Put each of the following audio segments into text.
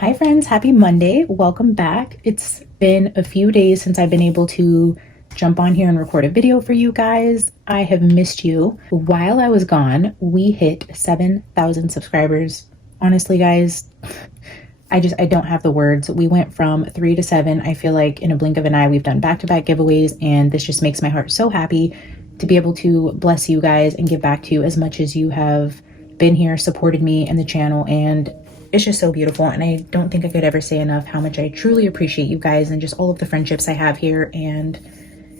Hi friends, happy Monday. Welcome back. It's been a few days since I've been able to jump on here and record a video for you guys. I have missed you. While I was gone, we hit 7,000 subscribers. Honestly, guys, I don't have the words. We went from 3 to 7. I feel like in a blink of an eye, we've done back-to-back giveaways, and this just makes my heart so happy to be able to bless you guys and give back to you as much as you have been here, supported me and the channel, and it's just so beautiful. And I don't think I could ever say enough how much I truly appreciate you guys and just all of the friendships I have here, and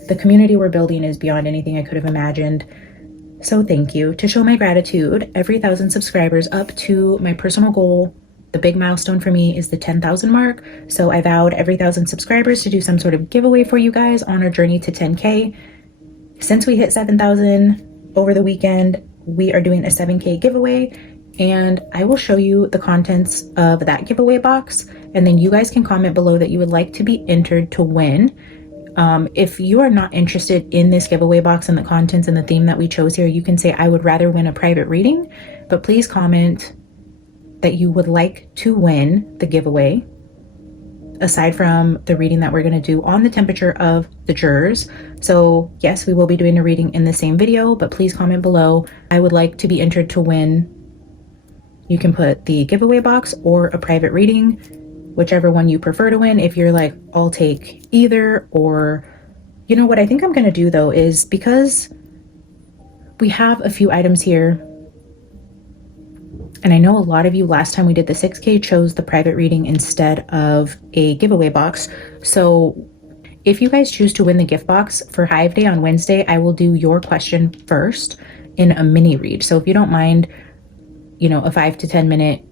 the community we're building is beyond anything I could have imagined. So thank you. To show my gratitude, every 1,000 subscribers up to my personal goal, the big milestone for me is the 10,000 mark. So I vowed every 1,000 subscribers to do some sort of giveaway for you guys on our journey to 10K. Since we hit 7,000 over the weekend, we are doing a 7K giveaway, and I will show you the contents of that giveaway box, and then you guys can comment below that you would like to be entered to win. If you are not interested in this giveaway box and the contents and the theme that we chose here, you can say I would rather win a private reading, but please comment that you would like to win the giveaway aside from the reading that we're going to do on the temperature of the jurors. So yes, we will be doing a reading in the same video, but please comment below I would like to be entered to win. You can put the giveaway box or a private reading, whichever one you prefer to win. If you're like, I'll take either, or you know what I think I'm going to do though is, because we have a few items here, and I know a lot of you last time we did the 6K chose the private reading instead of a giveaway box. So if you guys choose to win the gift box for Hive Day on Wednesday, I will do your question first in a mini read. So if you don't mind, you know, a 5 to 10 minute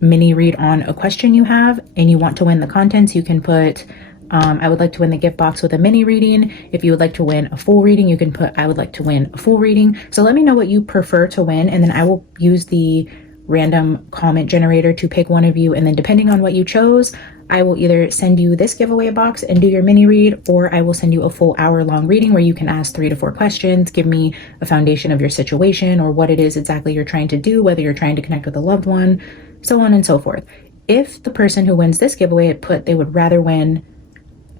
mini read on a question you have and you want to win the contents, you can put I would like to win the gift box with a mini reading. If you would like to win a full reading, you can put I would like to win a full reading. So let me know what you prefer to win, and then I will use the random comment generator to pick one of you, and then depending on what you chose, I will either send you this giveaway box and do your mini read, or I will send you a full hour-long reading where you can ask 3 to 4 questions, give me a foundation of your situation or what it is exactly you're trying to do, whether you're trying to connect with a loved one, so on and so forth. If the person who wins this giveaway put they would rather win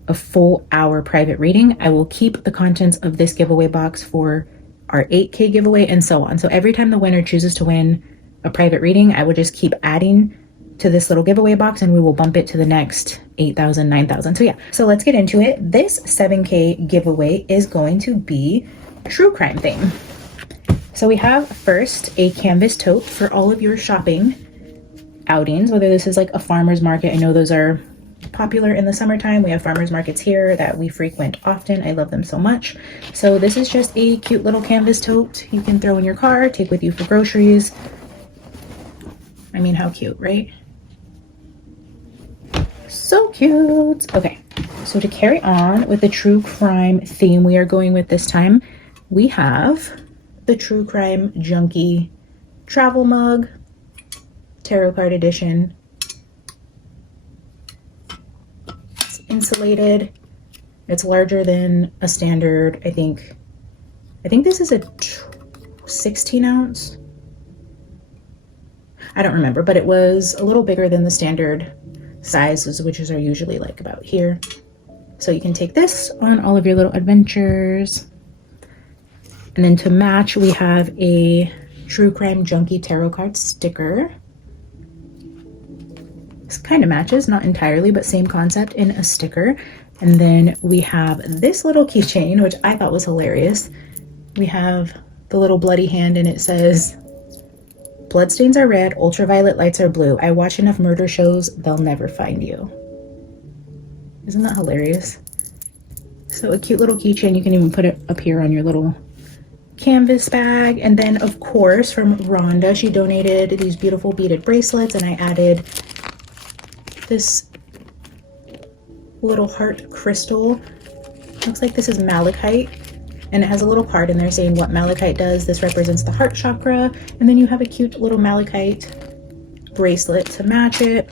a full hour private reading, I will keep the contents of this giveaway box for our 8K giveaway, and so on. So every time the winner chooses to win a private reading, I will just keep adding to this little giveaway box, and we will bump it to the next 8,000, 9,000. So yeah, so let's get into it. This 7K giveaway is going to be a true crime theme. So we have first a canvas tote for all of your shopping outings, whether this is like a farmer's market. I know those are popular in the summertime. We have farmers markets here that we frequent often. I love them so much. So this is just a cute little canvas tote you can throw in your car, take with you for groceries. I mean, how cute, right? So cute. Okay, so to carry on with the true crime theme we are going with this time, we have the True Crime Junkie travel mug, tarot card edition. It's insulated. It's larger than a standard, I think this is a 16 ounce. I don't remember, but it was a little bigger than the standard sizes, which are usually like about here. So you can take this on all of your little adventures. And then to match, we have a True Crime Junkie tarot card sticker. This kind of matches, not entirely, but same concept in a sticker. And then we have this little keychain, which I thought was hilarious. We have the little bloody hand, and it says, "Bloodstains are red, ultraviolet lights are blue. I watch enough murder shows, they'll never find you." Isn't that hilarious? So a cute little keychain. You can even put it up here on your little canvas bag. And then of course from Rhonda, she donated these beautiful beaded bracelets, and I added this little heart crystal. Looks like this is malachite, and it has a little card in there saying what malachite does. This represents the heart chakra, and then you have a cute little malachite bracelet to match it.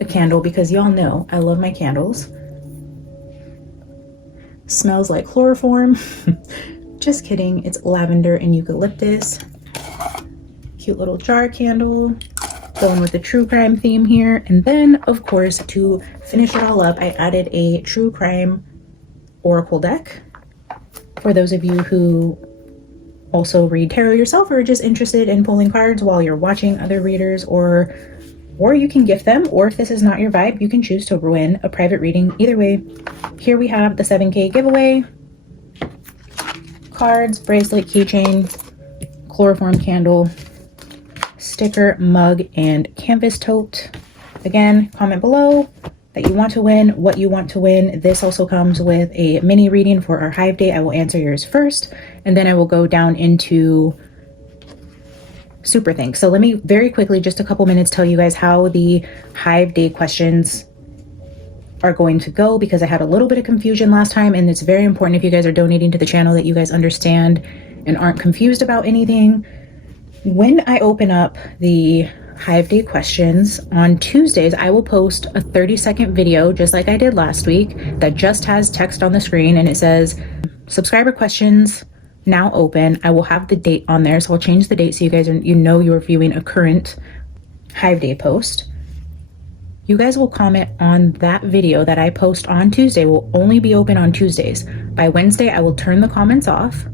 A candle, because y'all know I love my candles. Smells like chloroform. Just kidding, it's lavender and eucalyptus. Cute little jar candle. going with the true crime theme here. And then, of course, to finish it all up, I added a true crime oracle deck. For those of you who also read tarot yourself or are just interested in pulling cards while you're watching other readers, or you can gift them, or if this is not your vibe, you can choose to win a private reading. Either way, here we have the 7K giveaway. Cards, bracelet, keychain, chloroform candle, sticker, mug, and canvas tote. Again, comment below that you want to win, what you want to win. This also comes with a mini reading for our Hive Day. I will answer yours first, and then I will go down into super things. So let me very quickly, just a couple minutes, tell you guys how the Hive Day questions are going to go, because I had a little bit of confusion last time, and it's very important if you guys are donating to the channel that you guys understand and aren't confused about anything. When I open up the Hive Day questions on Tuesdays, I will post a 30-second video just like I did last week that just has text on the screen, and it says subscriber questions now open. I will have the date on there, so I'll change the date so you guys are, you're viewing a current Hive Day post. You guys will comment on that video that I post on Tuesday. Will only be open on Tuesdays. By Wednesday, I will turn the comments off.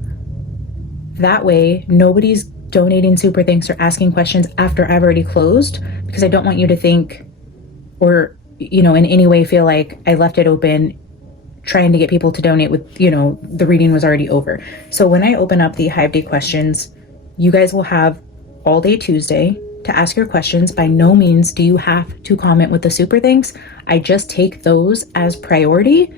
That way, nobody's donating super thanks or asking questions after I've already closed, because I don't want you to think or, in any way feel like I left it open trying to get people to donate with, the reading was already over. So when I open up the Hive Day questions, you guys will have all day Tuesday to ask your questions. By no means do you have to comment with the super thanks. I just take those as priority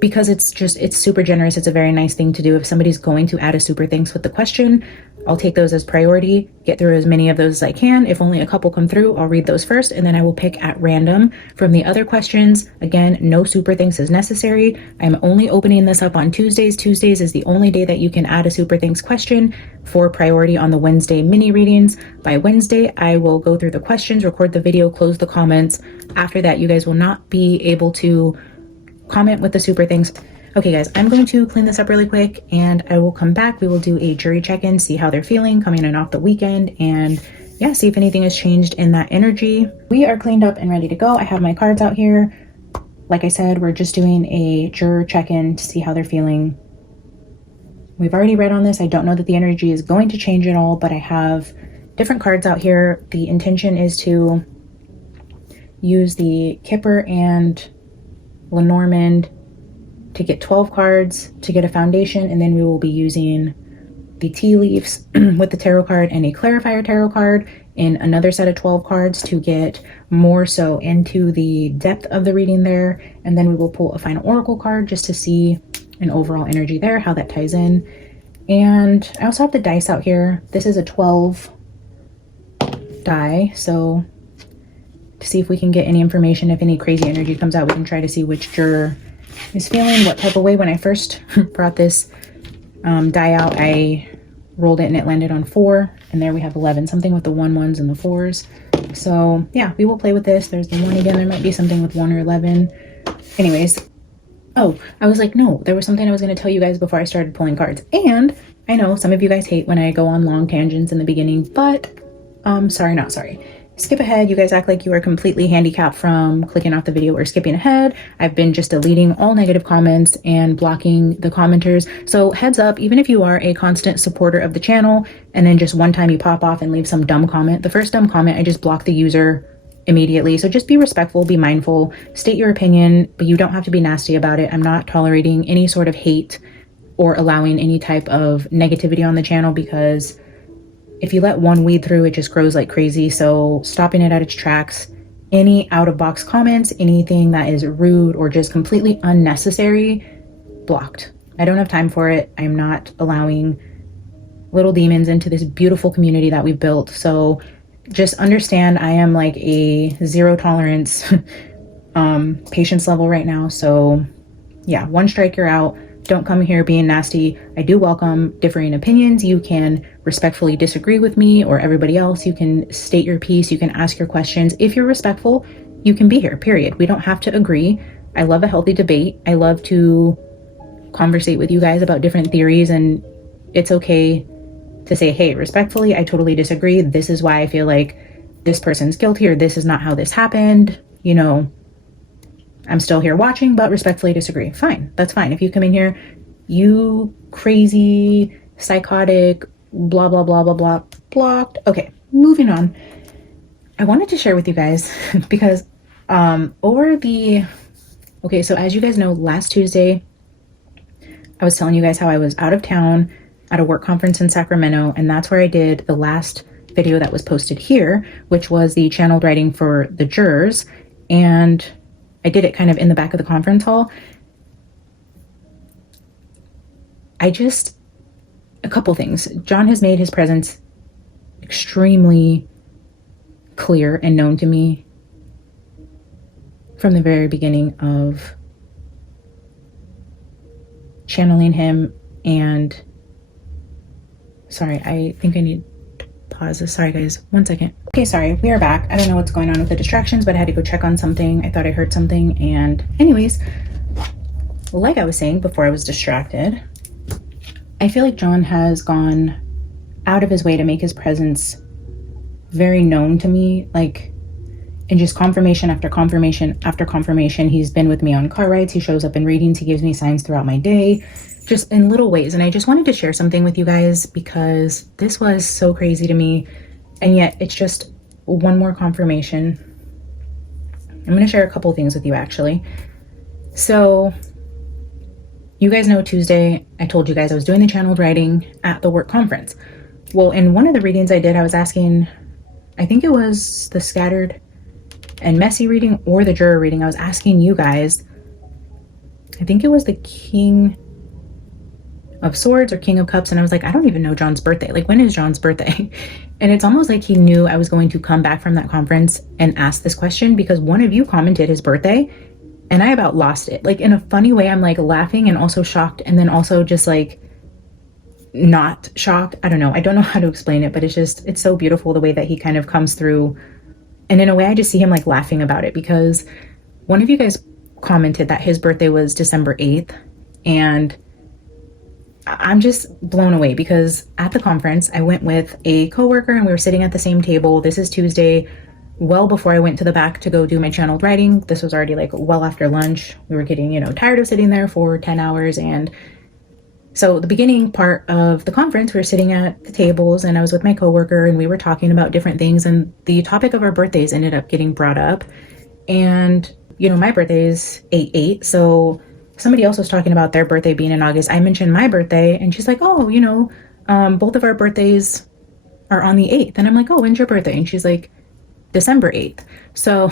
because it's super generous. It's a very nice thing to do. If somebody's going to add a super thanks with the question, I'll take those as priority, get through as many of those as I can. If only a couple come through, I'll read those first, and then I will pick at random from the other questions. Again, no super thanks is necessary. I'm only opening this up on Tuesdays. Tuesdays is the only day that you can add a super thanks question for priority on the Wednesday mini readings. By Wednesday, I will go through the questions, record the video, close the comments. After that, you guys will not be able to comment with the super thanks. Okay guys, I'm going to clean this up really quick and I will come back. We will do a jury check-in, see how they're feeling coming in off the weekend, and yeah, see if anything has changed in that energy. We are cleaned up and ready to go. I have my cards out here. Like I said, we're just doing a juror check-in to see how they're feeling. We've already read on this. I don't know that the energy is going to change at all, but I have different cards out here. The intention is to use the Kipper and Lenormand to get 12 cards to get a foundation, and then we will be using the tea leaves with the tarot card and a clarifier tarot card in another set of 12 cards to get more so into the depth of the reading there, and then we will pull a final oracle card just to see an overall energy there, how that ties in. And I also have the dice out here. This is a 12 die, so to see if we can get any information. If any crazy energy comes out, we can try to see which juror is feeling what type of way. When I first brought this die out, I rolled it and it landed on 4, and there we have 11, something with the 1s and the 4s. So yeah, we will play with this. There's the 1 again. There might be something with 1 or 11. Anyways, oh, I was like, no, there was something I was going to tell you guys before I started pulling cards. And I know some of you guys hate when I go on long tangents in the beginning, but sorry, not sorry. Skip ahead. You guys act like you are completely handicapped from clicking off the video or skipping ahead. I've been just deleting all negative comments and blocking the commenters. So heads up, even if you are a constant supporter of the channel and then just one time you pop off and leave some dumb comment, the first dumb comment, I just block the user immediately. So just be respectful, be mindful, state your opinion, but you don't have to be nasty about it. I'm not tolerating any sort of hate or allowing any type of negativity on the channel, because if you let one weed through, it just grows like crazy. So stopping it at its tracks. Any out of box comments, anything that is rude or just completely unnecessary, blocked. I don't have time for it. I'm not allowing little demons into this beautiful community that we've built. So just understand, I am like a 0 tolerance patience level right now. So yeah, 1 strike, you're out. Don't come here being nasty. I do welcome differing opinions. You can respectfully disagree with me or everybody else. You can state your piece. You can ask your questions. If you're respectful, you can be here, period. We don't have to agree. I love a healthy debate. I love to conversate with you guys about different theories, and it's okay to say, hey, respectfully, I totally disagree. This is why I feel like this person's guilty or this is not how this happened, you know, I'm still here watching, but respectfully disagree. Fine, that's fine. If you come in here, you crazy, psychotic, blah, blah, blah, blah, blah, blocked. Okay, moving on. I wanted to share with you guys because okay, so as you guys know, last Tuesday, I was telling you guys how I was out of town at a work conference in Sacramento, and that's where I did the last video that was posted here, which was the channeled writing for the jurors, and I did it kind of in the back of the conference hall. A couple things. John has made his presence extremely clear and known to me from the very beginning of channeling him. And sorry, I think I need to pause this. Sorry guys, 1 second. Okay, sorry, we are back. I don't know what's going on with the distractions, but I had to go check on something. I thought I heard something. And anyways, like I was saying before I was distracted, I feel like John has gone out of his way to make his presence very known to me, like, and just confirmation after confirmation after confirmation. He's been with me on car rides, he shows up in readings, he gives me signs throughout my day, just in little ways. And I just wanted to share something with you guys because this was so crazy to me, and yet it's just one more confirmation. I'm going to share a couple things with you actually. So you guys know Tuesday I told you guys I was doing the channeled writing at the work conference. Well, in one of the readings I did, I was asking, I think it was the scattered and messy reading or the juror reading, I was asking you guys, I think it was the King of Swords or King of Cups, and I was like, I don't even know John's birthday. Like, when is John's birthday? And it's almost like he knew I was going to come back from that conference and ask this question, because one of you commented his birthday and I about lost it. Like, in a funny way, I'm like laughing and also shocked, and then also just like not shocked. I don't know how to explain it, but it's so beautiful the way that he kind of comes through. And in a way, I just see him like laughing about it, because one of you guys commented that his birthday was December 8th. And I'm just blown away, because at the conference, I went with a coworker and we were sitting at the same table. This is Tuesday, well before I went to the back to go do my channeled writing. This was already like well after lunch. We were getting, tired of sitting there for 10 hours. And so the beginning part of the conference, we were sitting at the tables and I was with my coworker and we were talking about different things, and the topic of our birthdays ended up getting brought up. And, my birthday is 8/8. So somebody else was talking about their birthday being in August. I mentioned my birthday and she's like, oh, both of our birthdays are on the 8th. And I'm like, oh, when's your birthday? And she's like, December 8th. So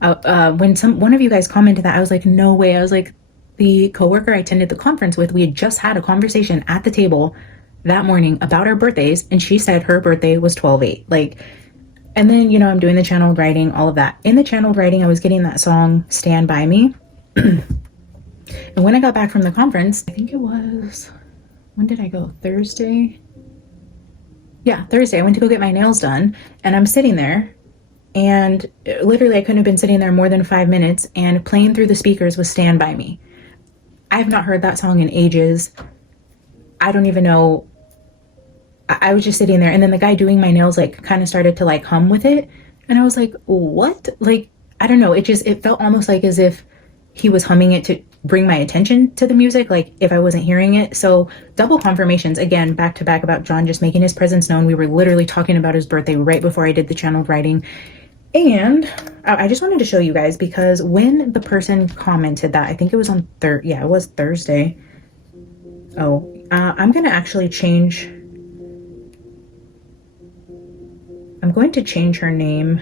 when one of you guys commented that, I was like, no way. I was like, the coworker I attended the conference with, we had just had a conversation at the table that morning about our birthdays, and she said her birthday was 12/8. Like, and then, I'm doing the channeled writing, all of that. In the channeled writing, I was getting that song Stand By Me. And when I got back from the conference, I think it was, when did I go? Thursday? Yeah, Thursday. I went to go get my nails done, and I'm sitting there, and literally I couldn't have been sitting there more than 5 minutes, and playing through the speakers was Stand By Me. I have not heard that song in ages. I don't even know. I was just sitting there, and then the guy doing my nails like kind of started to like hum with it, and I was like, what? Like, I don't know. It felt almost like as if he was humming it to bring my attention to the music, like if I wasn't hearing it. So double confirmations again, back to back, about John just making his presence known. We were literally talking about his birthday right before I did the channeled writing. And I just wanted to show you guys, because when the person commented that, I think it was on it was Thursday. Oh, I'm going to actually change. I'm going to change her name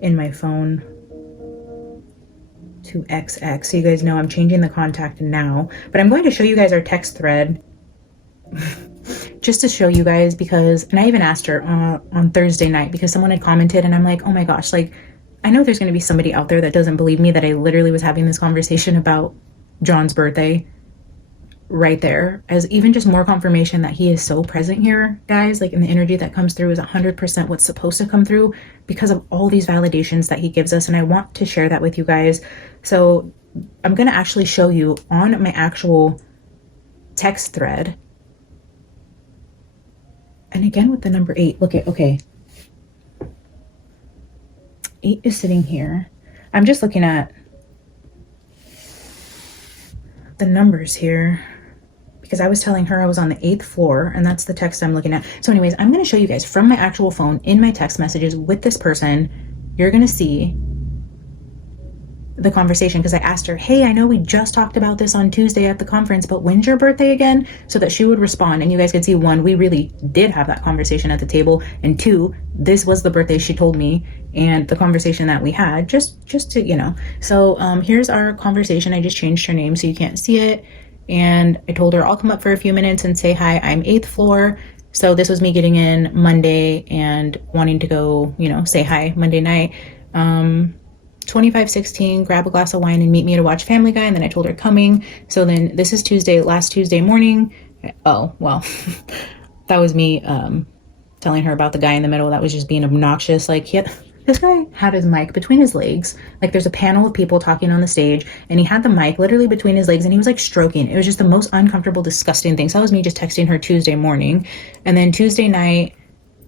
in my phone to XX. So you guys know I'm changing the contact now, but I'm going to show you guys our text thread just to show you guys, because, and I even asked her on Thursday night, because someone had commented and I'm like, oh my gosh, like, I know there's going to be somebody out there that doesn't believe me that I literally was having this conversation about John's birthday right there, as even just more confirmation that he is so present here, guys. Like, and the energy that comes through is 100% what's supposed to come through, because of all these validations that he gives us. And I want to share that with you guys. So I'm going to actually show you on my actual text thread. And again, with the number 8, look at, okay. 8 is sitting here. I'm just looking at the numbers here because I was telling her I was on the 8th floor, and that's the text I'm looking at. So anyways, I'm going to show you guys from my actual phone in my text messages with this person. You're going to see the conversation because I asked her, hey, I know we just talked about this on Tuesday at the conference, but when's your birthday again? So that she would respond, and you guys could see, 1, we really did have that conversation at the table, and 2, this was the birthday she told me and the conversation that we had, just to, you know. So here's our conversation. I just changed her name so you can't see it, and I told her I'll come up for a few minutes and say hi, I'm 8th floor. So this was me getting in Monday and wanting to go, you know, say hi Monday night. 2516, grab a glass of wine and meet me to watch Family Guy. And then I told her coming. So then this is Tuesday, last Tuesday morning. Oh, well, that was me telling her about the guy in the middle that was just being obnoxious. Like, this guy had his mic between his legs. Like, there's a panel of people talking on the stage, and he had the mic literally between his legs, and he was like stroking. It was just the most uncomfortable, disgusting thing. So that was me just texting her Tuesday morning. And then Tuesday night,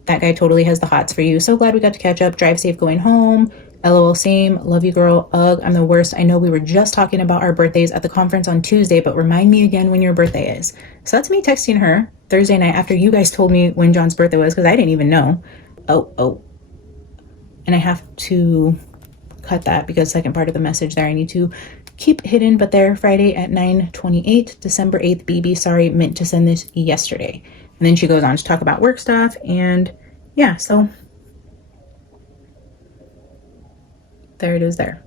that guy totally has the hots for you. So glad we got to catch up. Drive safe going home. LOL, same. Love you, girl. Ugh, I'm the worst. I know we were just talking about our birthdays at the conference on Tuesday, but remind me again when your birthday is. So that's me texting her Thursday night after you guys told me when John's birthday was, because I didn't even know. Oh. And I have to cut that because second part of the message there I need to keep hidden, but there, Friday at 9:28, December 8th, BB, sorry, meant to send this yesterday. And then she goes on to talk about work stuff, and yeah, so there it is there.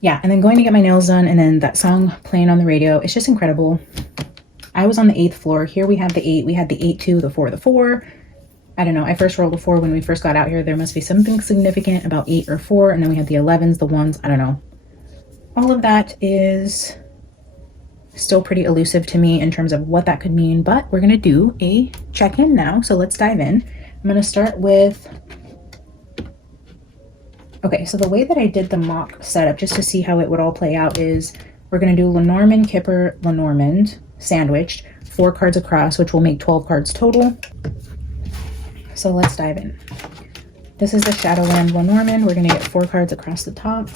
Yeah, and then going to get my nails done, and then that song playing on the radio. It's just incredible. I was on the 8th floor. Here we have the 8. We had the 8, 2, the 4, the 4. I don't know. I first rolled a 4 when we first got out here. There must be something significant about 8 or 4. And then we had the 11s, the 1s. I don't know. All of that is still pretty elusive to me in terms of what that could mean. But we're going to do a check-in now. So let's dive in. I'm going to start with... Okay, so the way that I did the mock setup, just to see how it would all play out, is we're going to do Lenormand, Kipper, Lenormand, sandwiched, 4 cards across, which will make 12 cards total. So let's dive in. This is the Shadowland Lenormand. We're going to get 4 cards across the top.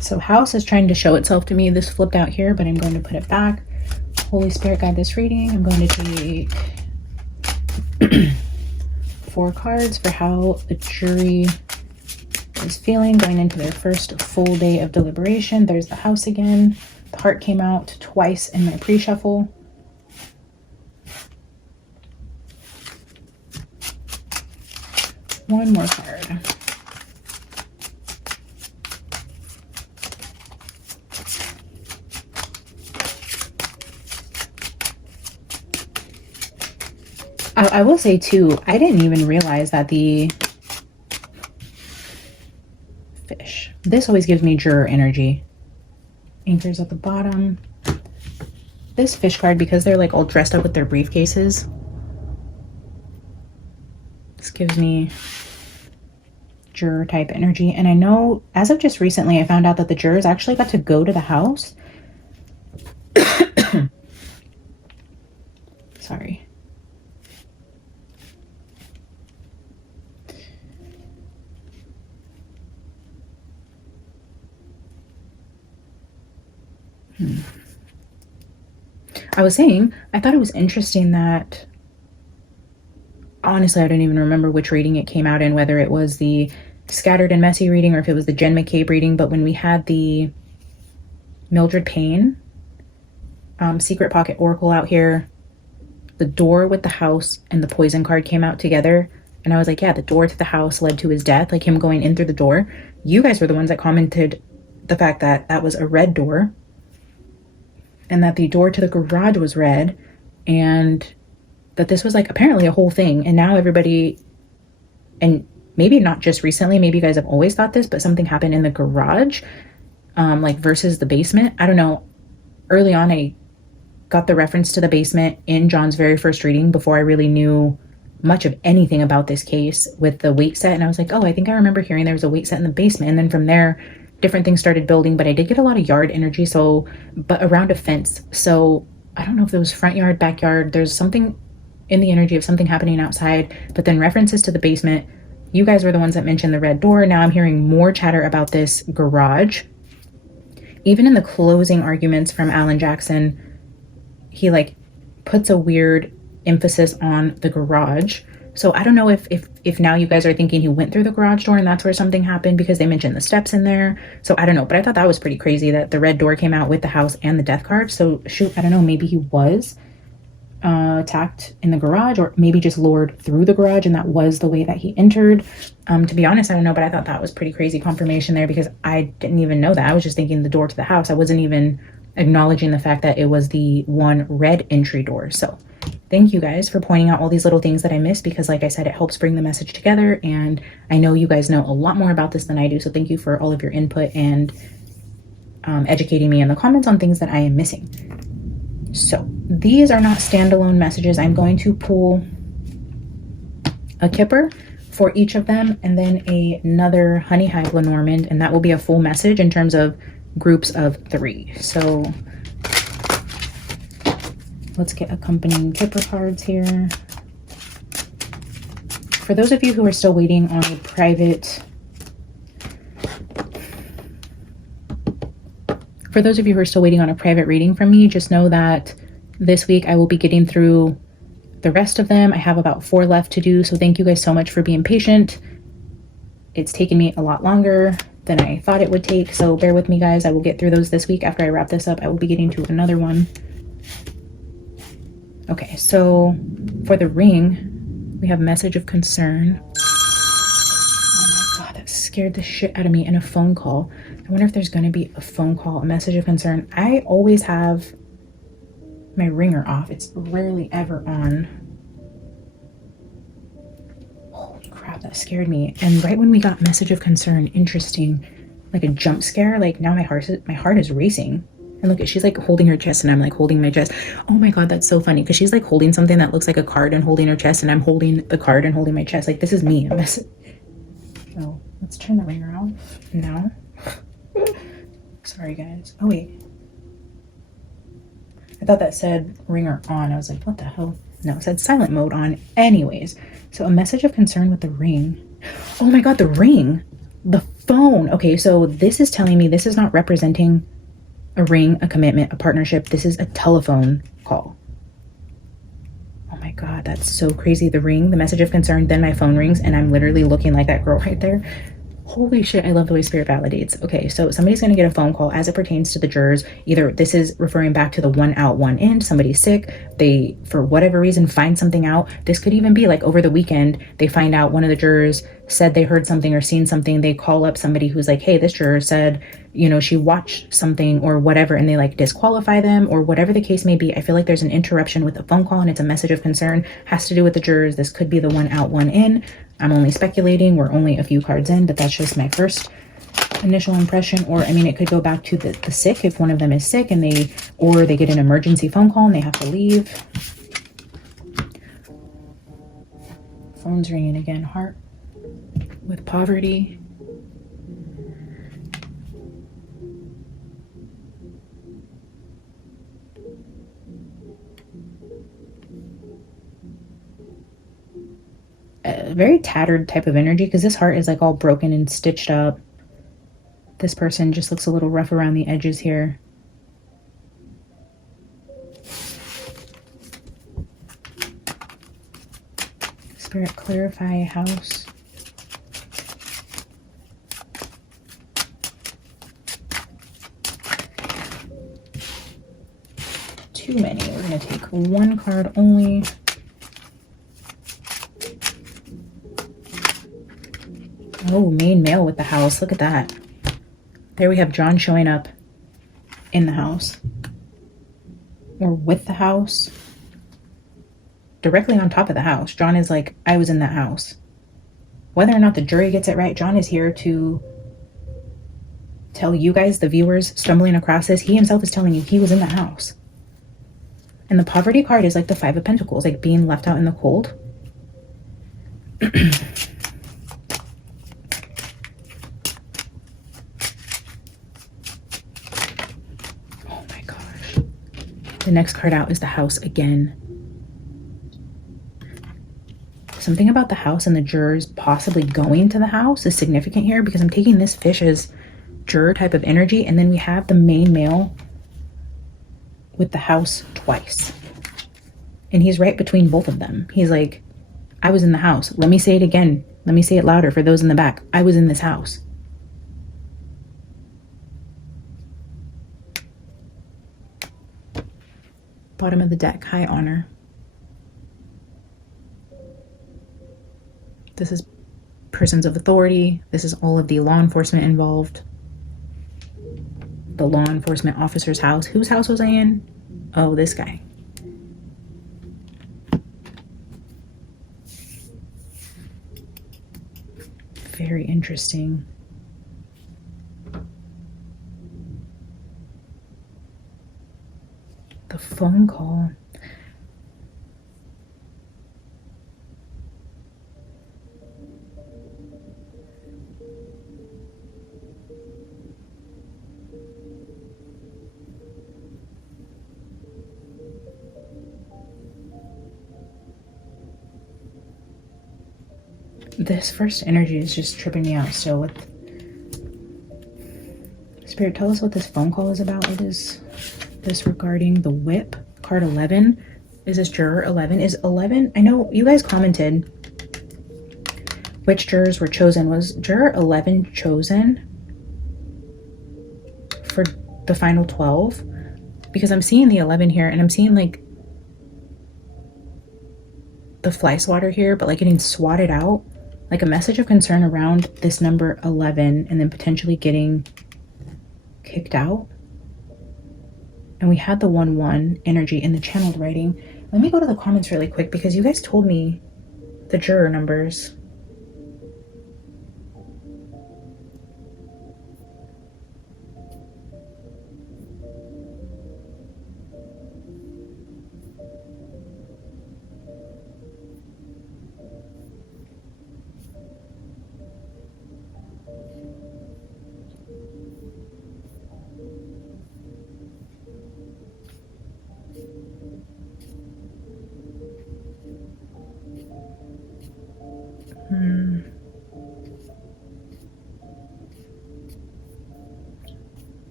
So House is trying to show itself to me. This flipped out here, but I'm going to put it back. Holy Spirit, guide this reading. I'm going to take 4 cards for how the jury is feeling going into their first full day of deliberation. There's the House again. The Heart came out twice in my pre-shuffle. One more card. I will say too, I didn't even realize that the fish, this always gives me Juror energy. Anchors at the bottom. This fish card, because they're like all dressed up with their briefcases, this gives me Juror type energy. And I know as of just recently, I found out that the jurors actually got to go to the house. Sorry. I was saying, I thought it was interesting that, honestly, I don't even remember which reading it came out in, whether it was the Scattered and Messy reading or if it was the Jen McCabe reading, but when we had the Mildred Payne Secret Pocket Oracle out here, the door with the house and the poison card came out together. And I was like, yeah, the door to the house led to his death, like him going in through the door. You guys were the ones that commented the fact that that was a red door, and that the door to the garage was red, and that this was like apparently a whole thing. And now everybody, and maybe not just recently, maybe you guys have always thought this, but something happened in the garage, like versus the basement. I don't know. Early on, I got the reference to the basement in John's very first reading before I really knew much of anything about this case with the weight set. And I was like, oh, I think I remember hearing there was a weight set in the basement. And then from there, different things started building, but I did get a lot of yard energy. So, but around a fence. So I don't know if it was front yard, backyard. There's something in the energy of something happening outside, but then references to the basement. You guys were the ones that mentioned the red door. Now I'm hearing more chatter about this garage. Even in the closing arguments from Alan Jackson, he like puts a weird emphasis on the garage. So I don't know if now you guys are thinking he went through the garage door and that's where something happened, because they mentioned the steps in there. So I don't know, but I thought that was pretty crazy that the red door came out with the house and the death card. So shoot, I don't know, maybe he was attacked in the garage, or maybe just lured through the garage and that was the way that he entered. To be honest, I don't know, but I thought that was pretty crazy confirmation there, because I didn't even know that. I was just thinking the door to the house. I wasn't even acknowledging the fact that it was the one red entry door. So thank you guys for pointing out all these little things that I missed, because like I said, it helps bring the message together, and I know you guys know a lot more about this than I do. So thank you for all of your input and educating me in the comments on things that I am missing. So these are not standalone messages. I'm going to pull a kipper for each of them, and then another honey hive Lenormand, and that will be a full message in terms of groups of 3. So let's get accompanying kipper cards here. For those of you who are still waiting on a private, reading from me, just know that this week I will be getting through the rest of them. I have about 4 left to do, so thank you guys so much for being patient. It's taken me a lot longer than I thought it would take, so bear with me guys. I will get through those this week. After I wrap this up, I will be getting to another one. Okay, so for the ring, we have message of concern. Oh my God, that scared the shit out of me in a phone call. I wonder if there's going to be a phone call, a message of concern. I always have my ringer off. It's rarely ever on. Holy crap, that scared me. And right when we got message of concern, interesting, like a jump scare, like now my heart is racing. And look, she's like holding her chest and I'm like holding my chest. Oh my God, that's so funny, because she's like holding something that looks like a card and holding her chest, and I'm holding the card and holding my chest. Like, this is me. So let's turn the ringer off now. Sorry guys. Oh wait, I thought that said ringer on. I was like, what the hell? No, it said silent mode on. Anyways, so a message of concern with the ring. Oh my God, the ring, the phone. Okay, so this is telling me this is not representing a ring, a commitment, a partnership. This is a telephone call. Oh my God, that's so crazy. The ring, the message of concern, then my phone rings and I'm literally looking like that girl right there. Holy shit, I love the way spirit validates. Okay, so somebody's going to get a phone call as it pertains to the jurors. Either this is referring back to the one out, one in, somebody's sick, they, for whatever reason, find something out. This could even be like over the weekend, they find out one of the jurors said they heard something or seen something. They call up somebody who's like, hey, this juror said, you know, she watched something or whatever, and they like disqualify them or whatever the case may be. I feel like there's an interruption with a phone call and it's a message of concern, has to do with the jurors. This could be the one out, one in. I'm only speculating. We're only a few cards in, but that's just my first initial impression. Or I mean, it could go back to the sick, if one of them is sick and they get an emergency phone call and they have to leave. Phone's ringing again. Heart with poverty. A very tattered type of energy, because this heart is like all broken and stitched up. This person just looks a little rough around the edges here. Spirit, clarify house. Too many. We're going to take one card only. Oh, main male with the house. Look at that. There we have John showing up in the house. Or with the house. Directly on top of the house. John is like, I was in that house. Whether or not the jury gets it right, John is here to tell you guys, the viewers stumbling across this. He himself is telling you he was in the house. And the poverty card is like the 5 of Pentacles, like being left out in the cold. Oh my gosh. The next card out is the House again. Something about the House and the jurors possibly going to the House is significant here, because I'm taking this fish as juror type of energy, and then we have the main male with the House twice. And he's right between both of them. He's like, I was in the house. Let me say it again. Let me say it louder for those in the back. I was in this house. Bottom of the deck, high honor. This is persons of authority. This is all of the law enforcement involved. The law enforcement officer's house. Whose house was I in? Oh, this guy. Very interesting. The phone call. This first energy is just tripping me out still. With Spirit, tell us what this phone call is about. What is this regarding? The whip, card 11. Is this juror 11? Is 11? I know you guys commented which jurors were chosen. Was juror 11 chosen for the final 12? Because I'm seeing the 11 here, and I'm seeing like the fly swatter here, but like getting swatted out. Like a message of concern around this number 11, and then potentially getting kicked out. And we had the 1-1 energy in the channeled writing. Let me go to the comments really quick, because you guys told me the juror numbers.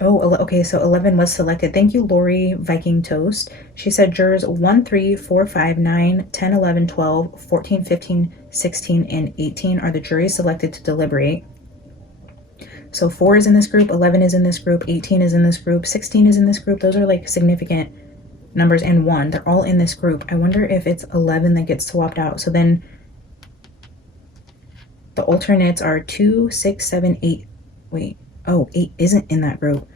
Oh, okay, so 11 was selected. Thank you, Lori Viking Toast. She said jurors 1, 3, 4, 5, 9, 10, 11, 12, 14, 15, 16, and 18 are the juries selected to deliberate. So 4 is in this group, 11 is in this group, 18 is in this group, 16 is in this group. Those are like significant numbers, and 1. They're all in this group. I wonder if it's 11 that gets swapped out. So then the alternates are 2, 6, 7, 8. Wait. Oh, 8 isn't in that group.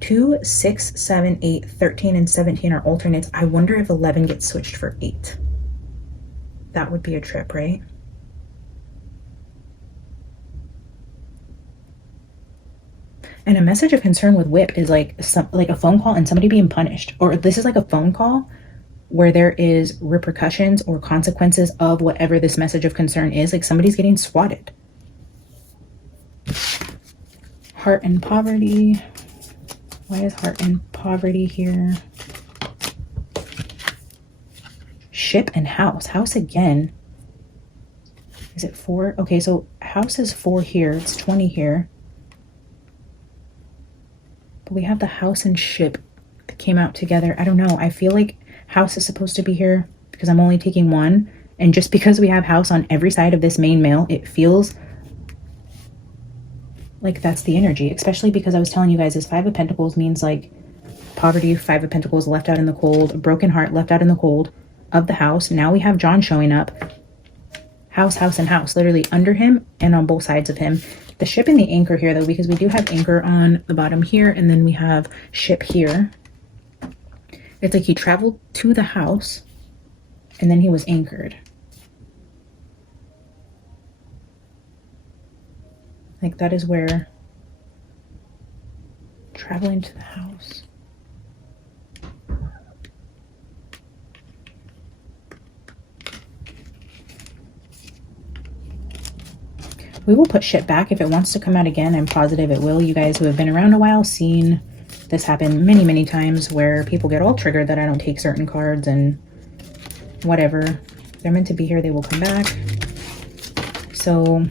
2, 6, 7, 8, 13, and 17 are alternates. I wonder if 11 gets switched for 8. That would be a trip, right? And a message of concern with whip is like a phone call and somebody being punished. Or this is like a phone call where there is repercussions or consequences of whatever this message of concern is. Like somebody's getting swatted. Heart and poverty. Why is heart and poverty here? Ship and house. House again. Is it 4? Okay, so house is 4 here. It's 20 here. But we have the house and ship that came out together. I don't know. I feel like house is supposed to be here because I'm only taking 1. And just because we have house on every side of this main male, it feels like that's the energy, especially because I was telling you guys this 5 of Pentacles means like poverty, 5 of Pentacles left out in the cold, a broken heart left out in the cold of the house. Now we have John showing up. House, house, and house, literally under him and on both sides of him. The ship and the anchor here though, because we do have anchor on the bottom here, and then we have ship here. It's like he traveled to the house and then he was anchored. Like that is where traveling to the house. We will put shit back if it wants to come out again. I'm positive it will. You guys who have been around a while seen this happen many, many times where people get all triggered that I don't take certain cards and whatever. They're meant to be here. They will come back. So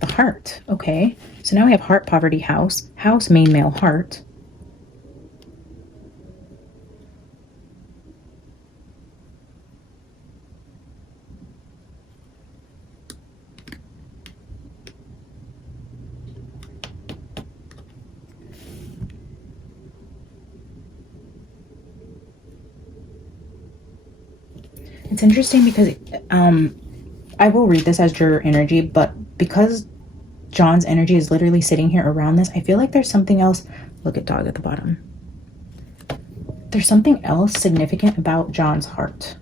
the heart. Okay. So now we have heart, poverty, house, main male, heart. It's interesting because I will read this as juror energy, but because John's energy is literally sitting here around this, I feel like there's something else. Look at dog at the bottom. There's something else significant about John's heart.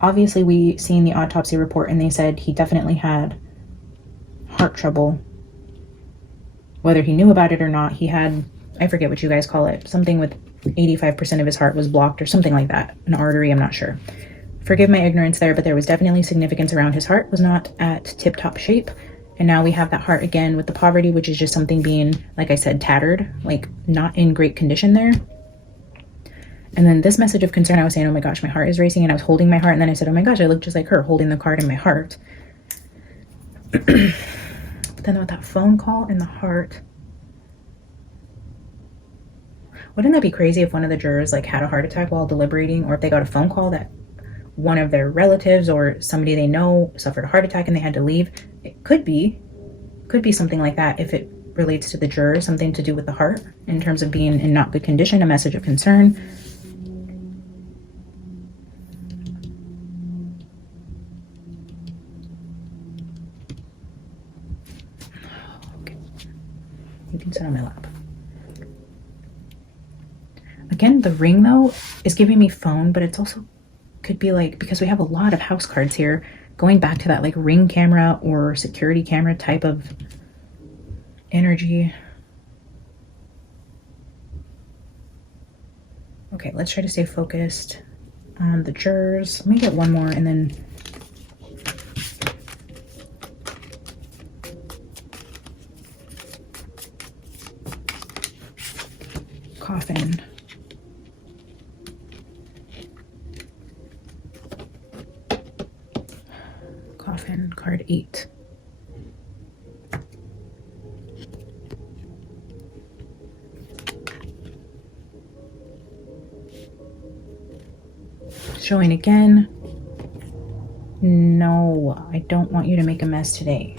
Obviously, we seen the autopsy report and they said he definitely had heart trouble. Whether he knew about it or not, he had, I forget what you guys call it, something with 85% of his heart was blocked or something like that. An artery, I'm not sure. Forgive my ignorance there, but there was definitely significance around his heart was not at tip-top shape. And now we have that heart again with the poverty, which is just something being, like I said, tattered, like not in great condition there. And then this message of concern, I was saying, oh my gosh, my heart is racing, and I was holding my heart. And then I said, oh my gosh, I look just like her holding the card in my heart. But then with that phone call in the heart, wouldn't that be crazy if one of the jurors like had a heart attack while deliberating, or if they got a phone call that one of their relatives or somebody they know suffered a heart attack and they had to leave? It could be something like that if it relates to the juror, something to do with the heart in terms of being in not good condition, a message of concern. Okay. You can sit on my lap. Again, the ring though is giving me phone, but it's also could be like, because we have a lot of house cards here, going back to that like ring camera or security camera type of energy. Okay, let's try to stay focused on the jurors. Let me get one more and then coffin. Coffin, card 8. Showing again. No, I don't want you to make a mess today.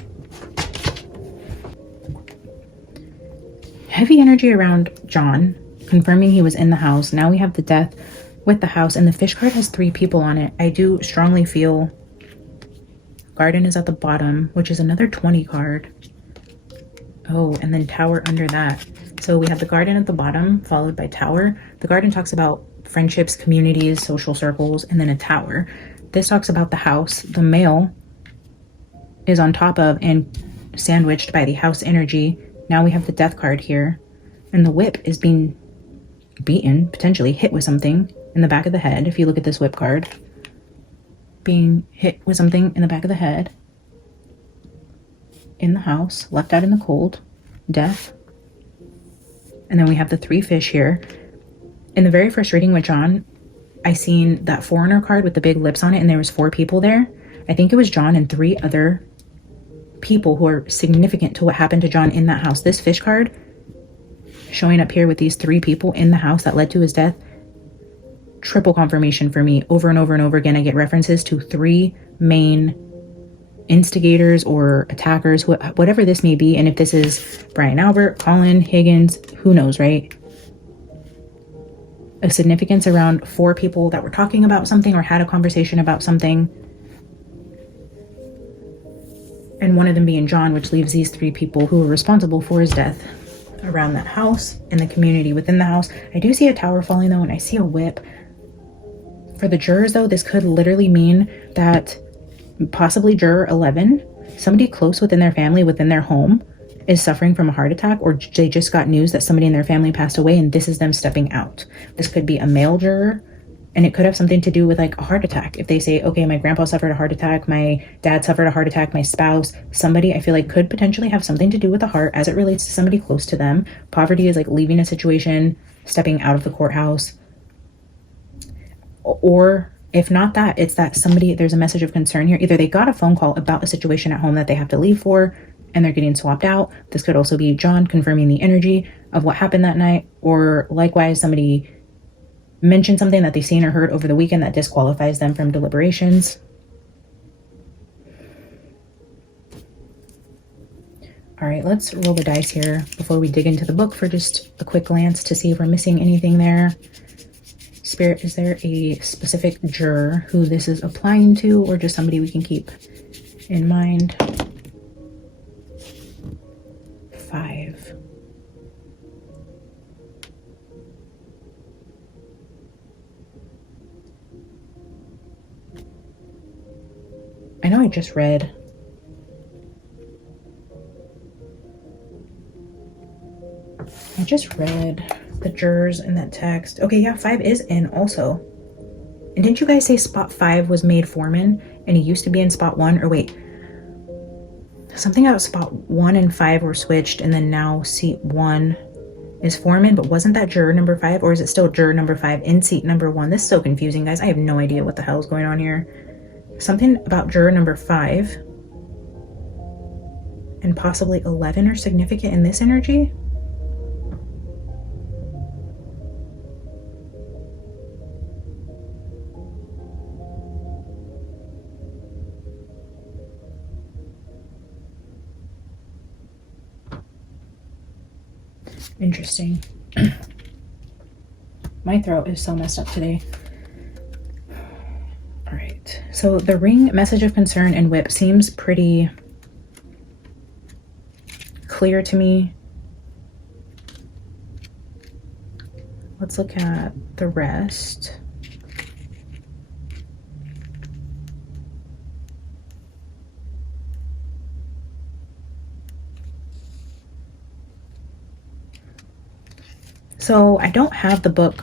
Heavy energy around John, confirming he was in the house. Now we have the death with the house, and the fish card has 3 people on it. I do strongly feel garden is at the bottom, which is another 20 card. Oh, and then tower under that. So we have the garden at the bottom, followed by tower. The garden talks about friendships, communities, social circles, and then a tower. This talks about the house. The male is on top of and sandwiched by the house energy. Now we have the death card here. And the whip is being beaten, potentially hit with something in the back of the head. If you look at this whip card, being hit with something in the back of the head. In the house, left out in the cold, death. And then we have the 3 fish here. In the very first reading with John, I seen that foreigner card with the big lips on it, and there was 4 people there. I think it was John and 3 other people who are significant to what happened to John in that house. This fish card showing up here with these 3 people in the house that led to his death. Triple confirmation for me. Over and over and over again, I get references to 3 main instigators or attackers, whatever this may be. And if this is Brian Albert, Colin, Higgins, who knows, right? A significance around 4 people that were talking about something or had a conversation about something. And one of them being John, which leaves these 3 people who were responsible for his death around that house and the community within the house. I do see a tower falling though, and I see a whip. For the jurors though, this could literally mean that possibly juror 11, somebody close within their family, within their home, is suffering from a heart attack, or they just got news that somebody in their family passed away and this is them stepping out. This could be a male juror, and it could have something to do with like a heart attack. If they say, okay, my grandpa suffered a heart attack, my dad suffered a heart attack, my spouse, somebody I feel like could potentially have something to do with the heart as it relates to somebody close to them. Poverty is like leaving a situation, stepping out of the courthouse. Or if not that, it's that somebody, there's a message of concern here. Either they got a phone call about a situation at home that they have to leave for and they're getting swapped out. This could also be John confirming the energy of what happened that night. Or likewise, somebody mention something that they've seen or heard over the weekend that disqualifies them from deliberations. All right, let's roll the dice here before we dig into the book for just a quick glance to see if we're missing anything there. Spirit, is there a specific juror who this is applying to, or just somebody we can keep in mind? 5. I know I just read the jurors in that text. Okay, yeah, 5 is in also. And didn't you guys say spot 5 was made foreman and he used to be in spot 1? Or wait, something about spot 1 and 5 were switched and then now seat 1 is foreman, but wasn't that juror number 5, or is it still juror number 5 in seat number 1? This is so confusing, guys. I have no idea what the hell is going on here. Something about juror number 5 and possibly 11 are significant in this energy. Interesting. My throat is so messed up today. All right. So the ring, message of concern, and whip seems pretty clear to me. Let's look at the rest. So I don't have the book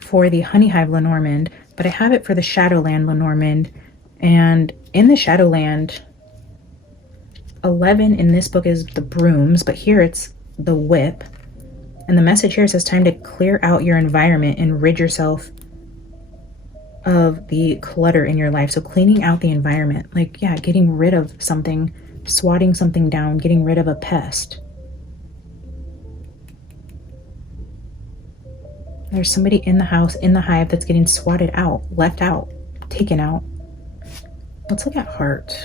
for the Honey Hive Lenormand, but I have it for the Shadowland Lenormand. And in the Shadowland, 11 in this book is the brooms, but here it's the whip. And the message here says time to clear out your environment and rid yourself of the clutter in your life. So cleaning out the environment, like, yeah, getting rid of something, swatting something down, getting rid of a pest. There's somebody in the house, in the hive, that's getting swatted out, left out, taken out. Let's look at heart.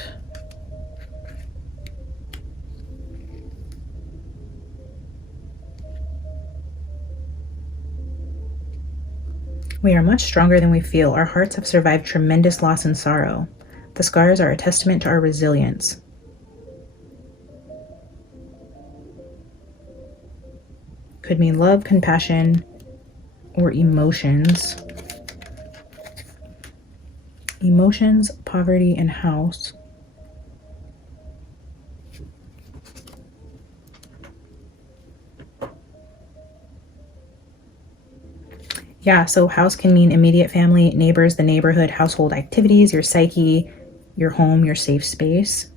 We are much stronger than we feel. Our hearts have survived tremendous loss and sorrow. The scars are a testament to our resilience. Could mean love, compassion, or emotions. Emotions, poverty, and house. Yeah, so house can mean immediate family, neighbors, the neighborhood, household activities, your psyche, your home, your safe space.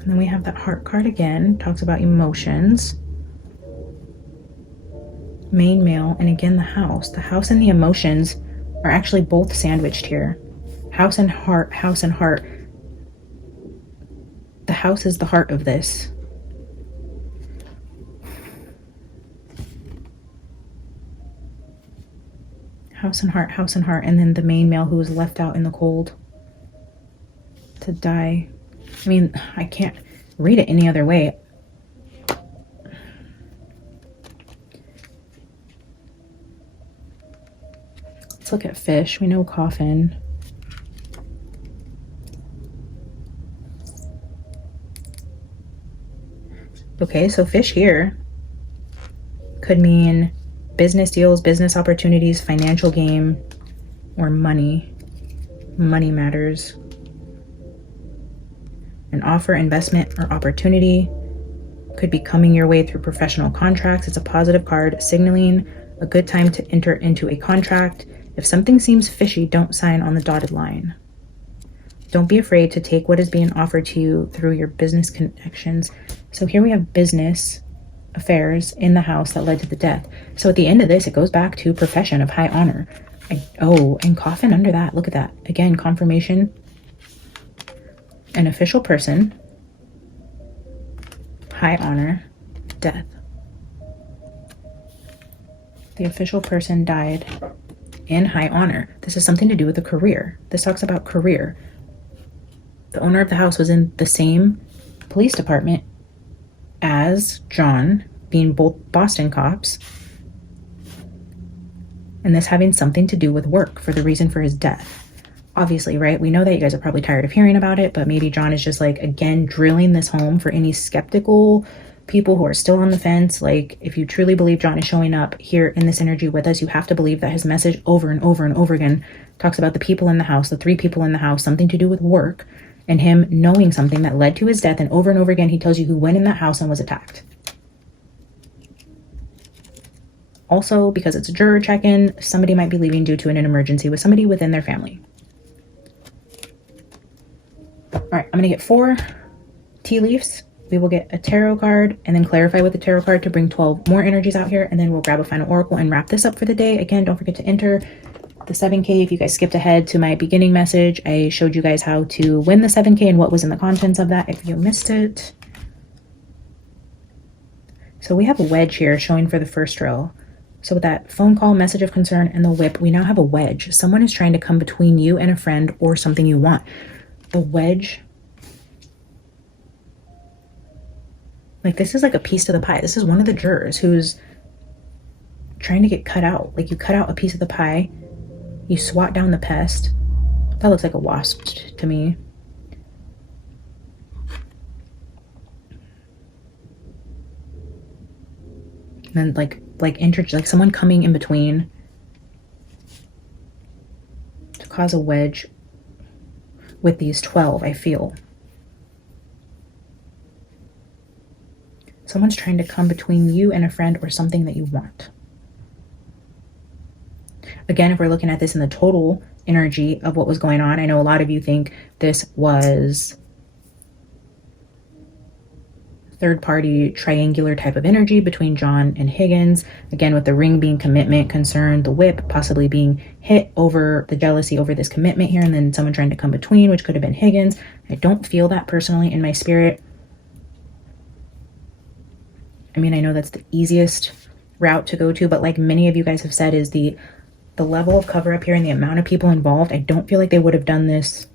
And then we have that heart card again, talks about emotions. Main male, and again the house. The house and the emotions are actually both sandwiched here. House and heart, house and heart. The house is the heart of this. House and heart, and then the main male who was left out in the cold to die. I mean, I can't read it any other way. Let's look at fish. We know coffin. Okay, so fish here could mean business deals, business opportunities, financial game, or money. Money matters. An offer, investment, or opportunity could be coming your way through professional contracts. It's a positive card, signaling a good time to enter into a contract. If something seems fishy, don't sign on the dotted line. Don't be afraid to take what is being offered to you through your business connections. So here we have business affairs in the house that led to the death. So at the end of this, it goes back to profession of high honor. And coffin under that. Look at that. Again, confirmation. An official person, high honor, death. The official person died in high honor. This is something to do with a career. This talks about career. The owner of the house was in the same police department as John, being both Boston cops, and this having something to do with work for the reason for his death. Obviously, right? We know that you guys are probably tired of hearing about it, but maybe John is just like, again, drilling this home for any skeptical people who are still on the fence. Like, if you truly believe John is showing up here in this energy with us, you have to believe that his message over and over and over again talks about the people in the house, the 3 people in the house, something to do with work, and him knowing something that led to his death. And over again, he tells you who went in that house and was attacked. Also, because it's a juror check-in, somebody might be leaving due to an emergency with somebody within their family. All right, I'm going to get 4 tea leaves. We will get a tarot card and then clarify with the tarot card to bring 12 more energies out here. And then we'll grab a final oracle and wrap this up for the day. Again, don't forget to enter the 7K. If you guys skipped ahead to my beginning message, I showed you guys how to win the 7K and what was in the contents of that if you missed it. So we have a wedge here showing for the first row. So with that phone call, message of concern, and the whip, we now have a wedge. Someone is trying to come between you and a friend or something you want. The wedge, like this is like a piece to the pie. This is one of the jurors who's trying to get cut out. Like you cut out a piece of the pie, you swat down the pest. That looks like a wasp to me. And then like someone coming in between to cause a wedge with these 12, I feel. Someone's trying to come between you and a friend or something that you want. Again, if we're looking at this in the total energy of what was going on, I know a lot of you think this was third-party triangular type of energy between John and Higgins. Again, with the ring being commitment, concern, the whip possibly being hit over the jealousy over this commitment here, and then someone trying to come between, which could have been Higgins. I don't feel that personally in my spirit. I mean, I know that's the easiest route to go to, but like many of you guys have said, is the level of cover up here and the amount of people involved. I don't feel like they would have done this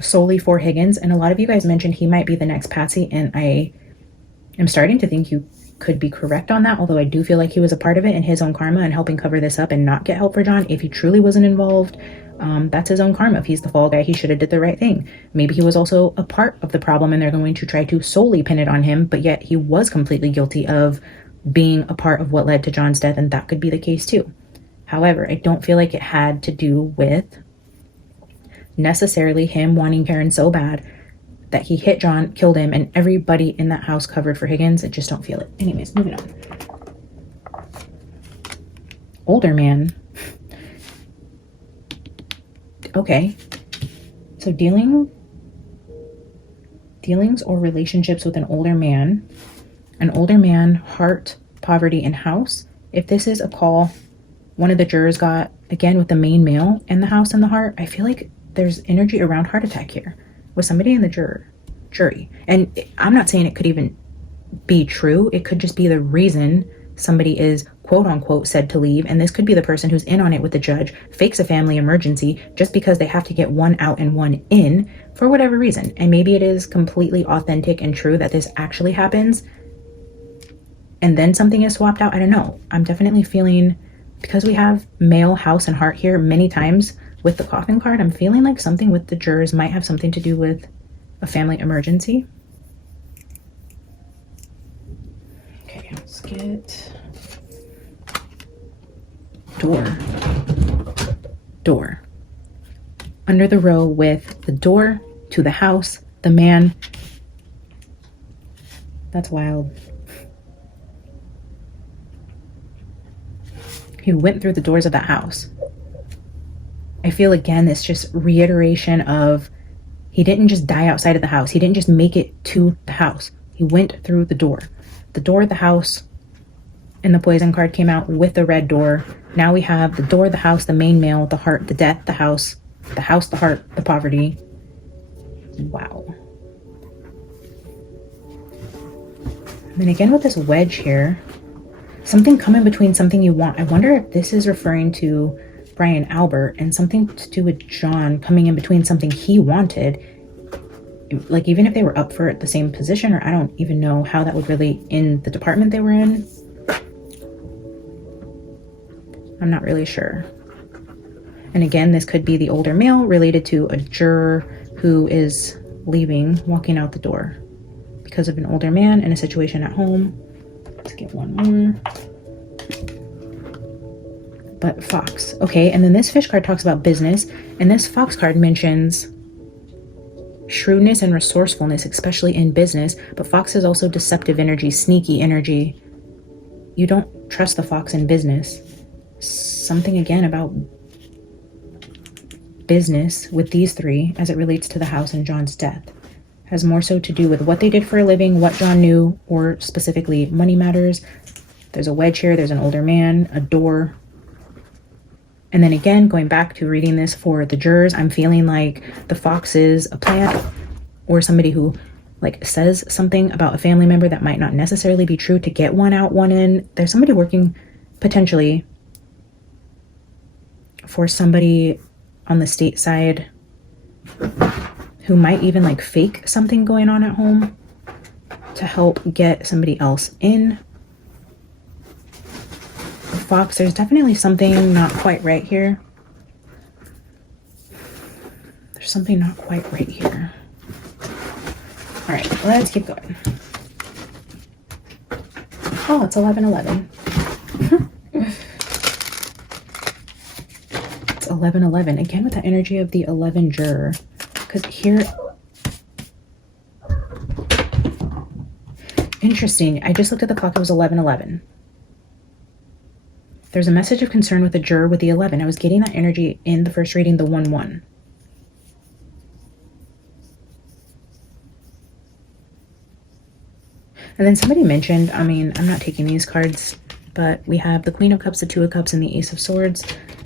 solely for Higgins. And a lot of you guys mentioned he might be the next Patsy, and I am starting to think you could be correct on that, although I do feel like he was a part of it in his own karma and helping cover this up and not get help for John. If he truly wasn't involved, that's his own karma. If he's the fall guy, he should have did the right thing. Maybe he was also a part of the problem and they're going to try to solely pin it on him, but yet he was completely guilty of being a part of what led to John's death, and that could be the case too. However, I don't feel like it had to do with necessarily him wanting Karen so bad that he hit John, killed him, and everybody in that house covered for Higgins. I just don't feel it. Anyways, moving on. Older man. Okay. So dealings or relationships with an older man, heart, poverty, and house. If this is a call one of the jurors got, again, with the main male and the house and the heart, I feel like there's energy around heart attack here with somebody in the jury. And I'm not saying it could even be true. It could just be the reason somebody is quote unquote said to leave. And this could be the person who's in on it with the judge, fakes a family emergency just because they have to get one out and one in for whatever reason. And maybe it is completely authentic and true that this actually happens and then something is swapped out. I don't know. I'm definitely feeling because we have male, house, and heart here many times with the coffin card, I'm feeling like something with the jurors might have something to do with a family emergency. Okay, let's get door. Under the row with the door to the house, the man. That's wild. He went through the doors of that house. I feel again, it's just reiteration of he didn't just die outside of the house. He didn't just make it to the house. He went through the door. The door of the house, and the poison card came out with the red door. Now we have the door, the house, the main male, the heart, the death, the house, the heart, the poverty. Wow. And then again with this wedge here, something coming between something you want. I wonder if this is referring to Brian Albert and something to do with John coming in between something he wanted. Like even if they were up for the same position, or I don't even know how that would relate in the department they were in. I'm not really sure. And again, this could be the older male related to a juror who is leaving, walking out the door because of an older man in a situation at home. Let's get one more. But fox. Okay, and then this fish card talks about business, and this fox card mentions shrewdness and resourcefulness, especially in business. But fox is also deceptive energy, sneaky energy. You don't trust the fox in business. Something again about business with these three as it relates to the house and John's death has more so to do with what they did for a living, what John knew, or specifically money matters. There's a wedge here, there's an older man, a door. And then again, going back to reading this for the jurors, I'm feeling like the fox is a plant or somebody who like says something about a family member that might not necessarily be true to get one out, one in. There's somebody working potentially for somebody on the state side who might even like fake something going on at home to help get somebody else in. Fox, there's definitely something not quite right here. There's something not quite right here. All right, let's keep going. Oh, it's 11:11. It's 11:11 again with the energy of the 11 juror, because here, interesting. I just looked at the clock. It was 11:11. There's a message of concern with the juror with the 11. I was getting that energy in the first reading, the 1-1. And then somebody mentioned, I mean, I'm not taking these cards, but we have the Queen of Cups, the Two of Cups, and the Ace of Swords.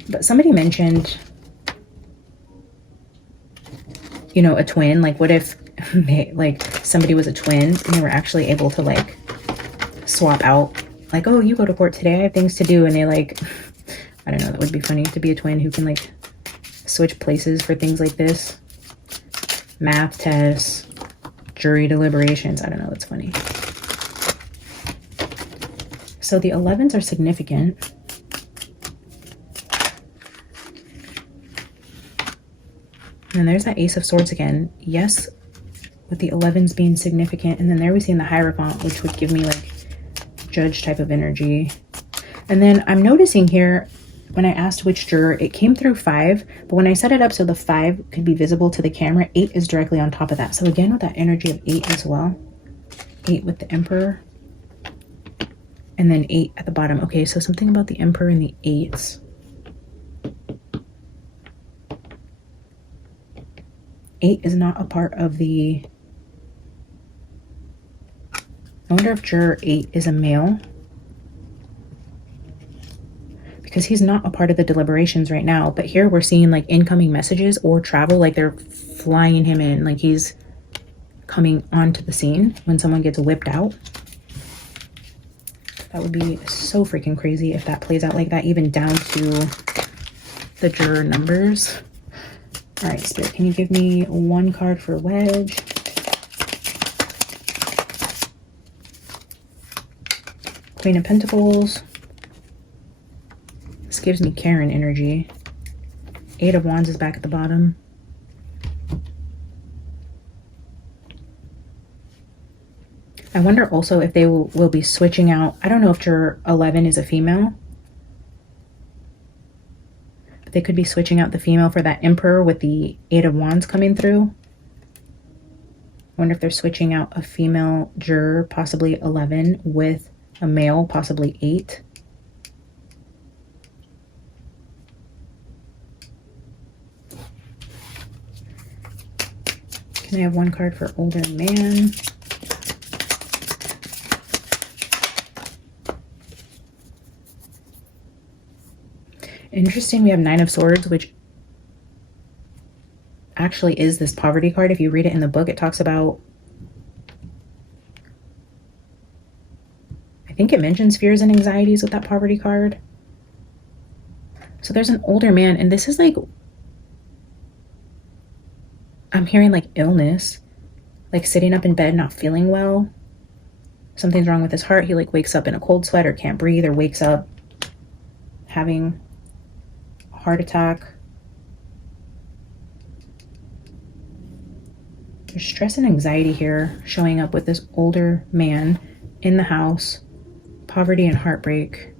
But somebody mentioned, you know, a twin. Like, what if like somebody was a twin and they were actually able to like swap out? Like, oh, you go to court today, I have things to do. And they like, I don't know, that would be funny to be a twin who can like switch places for things like this. Math tests, jury deliberations. I don't know, that's funny. So the 11s are significant. And there's that Ace of Swords again. Yes, with the 11s being significant. And then there we see in the Hierophant, which would give me like judge type of energy. And then I'm noticing here when I asked which juror, it came through 5, but when I set it up so the 5 could be visible to the camera, 8 is directly on top of that. So again with that energy of 8 as well. 8 with the Emperor, and then 8 at the bottom. Okay, so something about the Emperor and the 8s. Eight is not a part of the, I wonder if juror 8 is a male, because he's not a part of the deliberations right now. But here we're seeing like incoming messages or travel, like they're flying him in, like he's coming onto the scene when someone gets whipped out. That would be so freaking crazy if that plays out like that, even down to the juror numbers. All right, Spirit, can you give me one card for wedge? Queen of Pentacles, gives me Karen energy. 8 of Wands is back at the bottom. I wonder also if they will be switching out. I don't know if Juror 11 is a female. But they could be switching out the female for that Emperor with the 8 of Wands coming through. I wonder if they're switching out a female juror, possibly 11, with a male, possibly 8. Can I have one card for older man? Interesting, we have 9 of Swords, which actually is this poverty card. If you read it in the book, it talks about, I think it mentions fears and anxieties with that poverty card. So there's an older man, and this is like, I'm hearing like illness, like sitting up in bed, not feeling well. Something's wrong with his heart. He like wakes up in a cold sweat or can't breathe, or wakes up having a heart attack. There's stress and anxiety here showing up with this older man in the house. Poverty and heartbreak.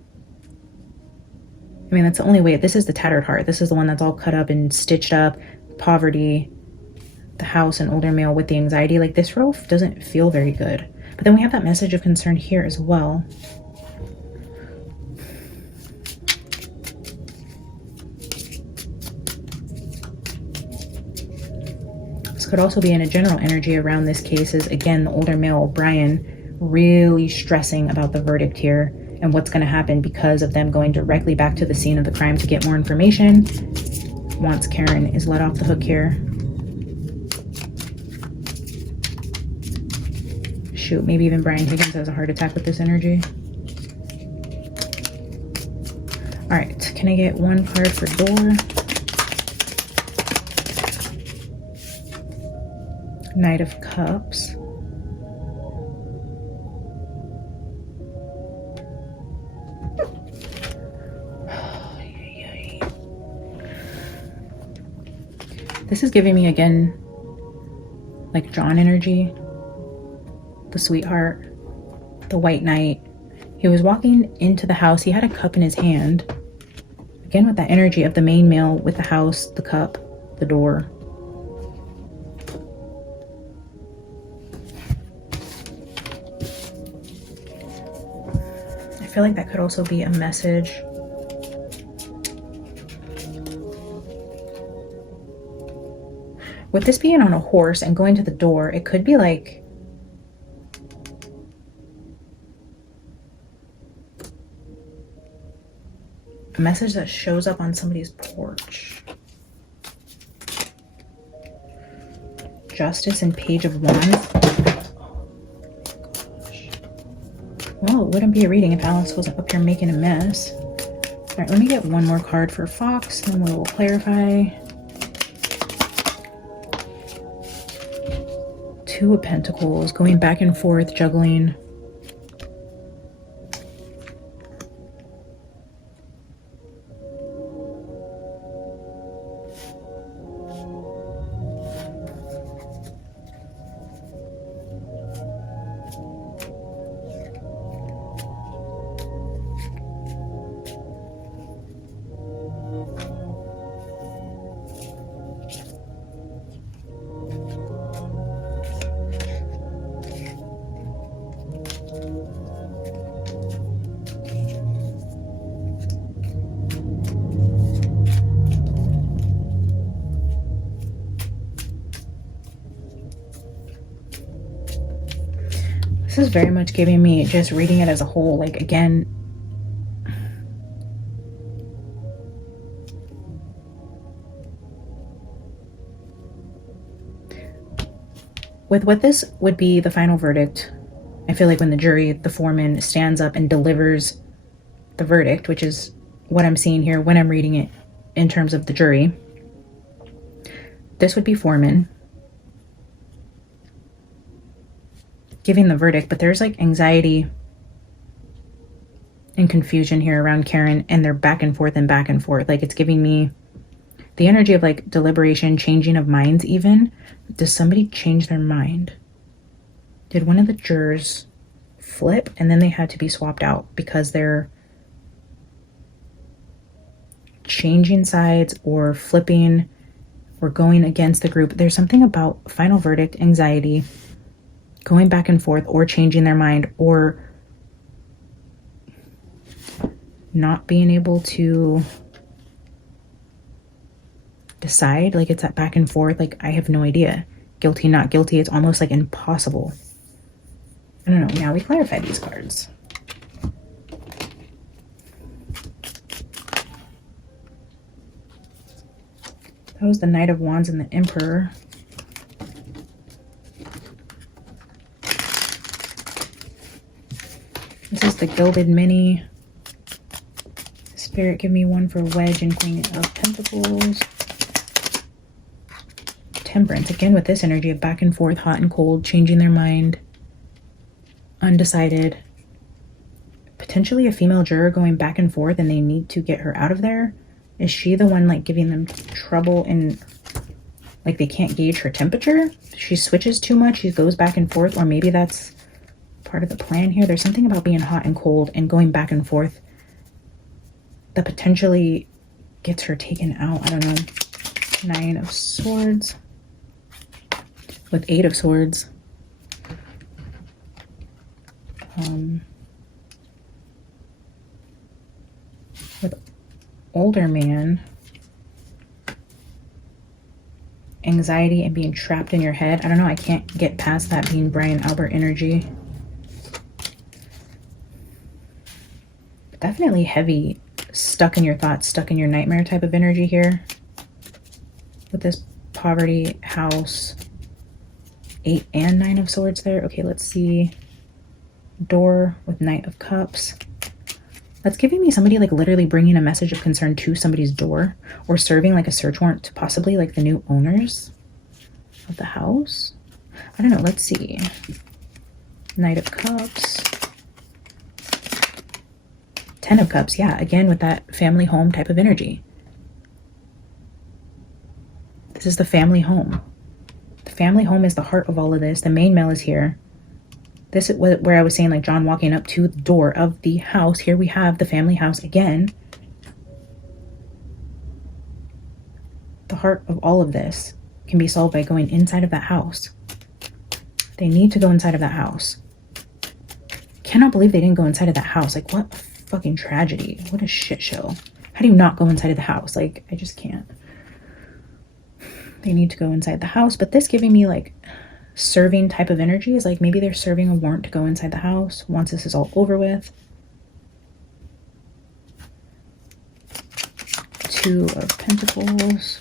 I mean, that's the only way. This is the tattered heart. This is the one that's all cut up and stitched up. Poverty, the house, and older male with the anxiety. Like, this row doesn't feel very good. But then we have that message of concern here as well. Could also be in a general energy around this case is, again, the older male, Brian, really stressing about the verdict here and what's going to happen because of them going directly back to the scene of the crime to get more information. Wants Karen is let off the hook here. Shoot, maybe even Brian Higgins has a heart attack with this energy. All right, can I get one card for door? Knight of Cups. This is giving me, again, like John energy. The sweetheart. The white knight. He was walking into the house. He had a cup in his hand. Again, with that energy of the main male with the house, the cup, the door. I feel like that could also be a message. With this being on a horse and going to the door, it could be like a message that shows up on somebody's porch. Justice and Page of Wands. Well, it wouldn't be a reading if Alice wasn't up here making a mess. All right, let me get one more card for Fox, and we'll clarify. 2 of Pentacles, going back and forth, juggling. This is very much giving me, just reading it as a whole, like, again, with what this would be the final verdict. I feel like when the jury, the foreman, stands up and delivers the verdict, which is what I'm seeing here when I'm reading it in terms of the jury, this would be foreman giving the verdict, but there's like anxiety and confusion here around Karen, and they're back and forth and back and forth. Like, it's giving me the energy of like deliberation, changing of minds even. Does somebody change their mind? Did one of the jurors flip and then they had to be swapped out because they're changing sides or flipping or going against the group? There's something about final verdict, anxiety, going back and forth, or changing their mind, or not being able to decide. Like, it's that back and forth. Like, I have no idea. Guilty, not guilty. It's almost like impossible. I don't know. Now we clarify these cards. That was the Knight of Wands and the Emperor. This is the Gilded Mini. Spirit, give me one for Wedge and Queen of Pentacles. Temperance, again with this energy of back and forth, hot and cold, changing their mind, undecided. Potentially a female juror going back and forth and they need to get her out of there. Is she the one like giving them trouble and like they can't gauge her temperature? She switches too much, she goes back and forth, or maybe that's part of the plan here. There's something about being hot and cold and going back and forth that potentially gets her taken out. I don't know. 9 of Swords with 8 of Swords. With older man, anxiety and being trapped in your head. I don't know. I can't get past that being Brian Albert energy. Definitely heavy, stuck in your thoughts, stuck in your nightmare type of energy here. With this poverty, house, 8 and 9 of Swords there. Okay, let's see. Door with Knight of Cups. That's giving me somebody like literally bringing a message of concern to somebody's door, or serving like a search warrant to possibly like the new owners of the house. I don't know. Let's see. Knight of Cups. 10 of Cups. Yeah, again with that family home type of energy. This is the family home. The family home is the heart of all of this. The main male is here. This is where I was saying like John walking up to the door of the house. Here we have the family house again. The heart of all of this can be solved by going inside of that house. They need to go inside of that house. Cannot believe they didn't go inside of that house. Like, what a fucking tragedy. What a shit show. How do you not go inside of the house? Like, I just can't. They need to go inside the house. But this giving me like serving type of energy is like maybe they're serving a warrant to go inside the house once this is all over with. 2 of Pentacles.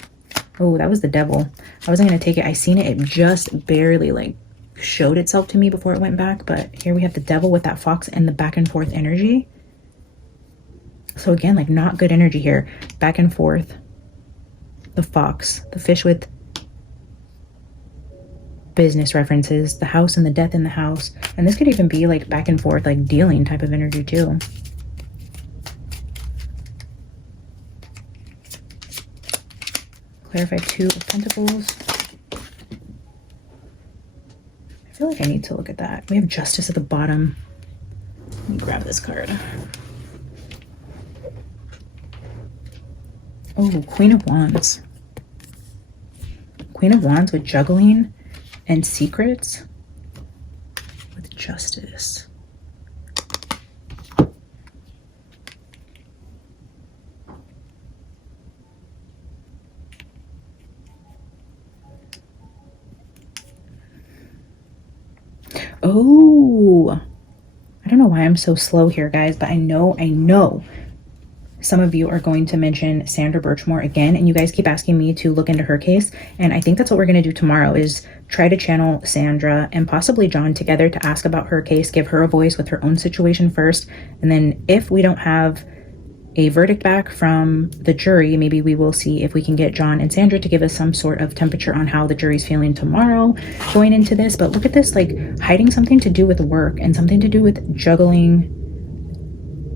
Oh, that was the Devil. I wasn't going to take it. I seen it. It just barely like showed itself to me before it went back. But here we have the Devil with that Fox and the back and forth energy. So again, like not good energy here. Back and forth. The Fox, the fish with business references, the house and the death in the house. And this could even be like back and forth, like dealing type of energy too. Clarify 2 of Pentacles. I feel like I need to look at that. We have Justice at the bottom. Let me grab this card. Oh, Queen of Wands. Queen of Wands with juggling and secrets with Justice. Oh, I don't know why I'm so slow here, guys, but I know some of you are going to mention Sandra Birchmore again, and you guys keep asking me to look into her case. And I think that's what we're going to do tomorrow, is try to channel Sandra and possibly John together to ask about her case, give her a voice with her own situation first. And then if we don't have a verdict back from the jury, maybe we will see if we can get John and Sandra to give us some sort of temperature on how the jury's feeling tomorrow going into this. But look at this, like hiding something to do with work and something to do with juggling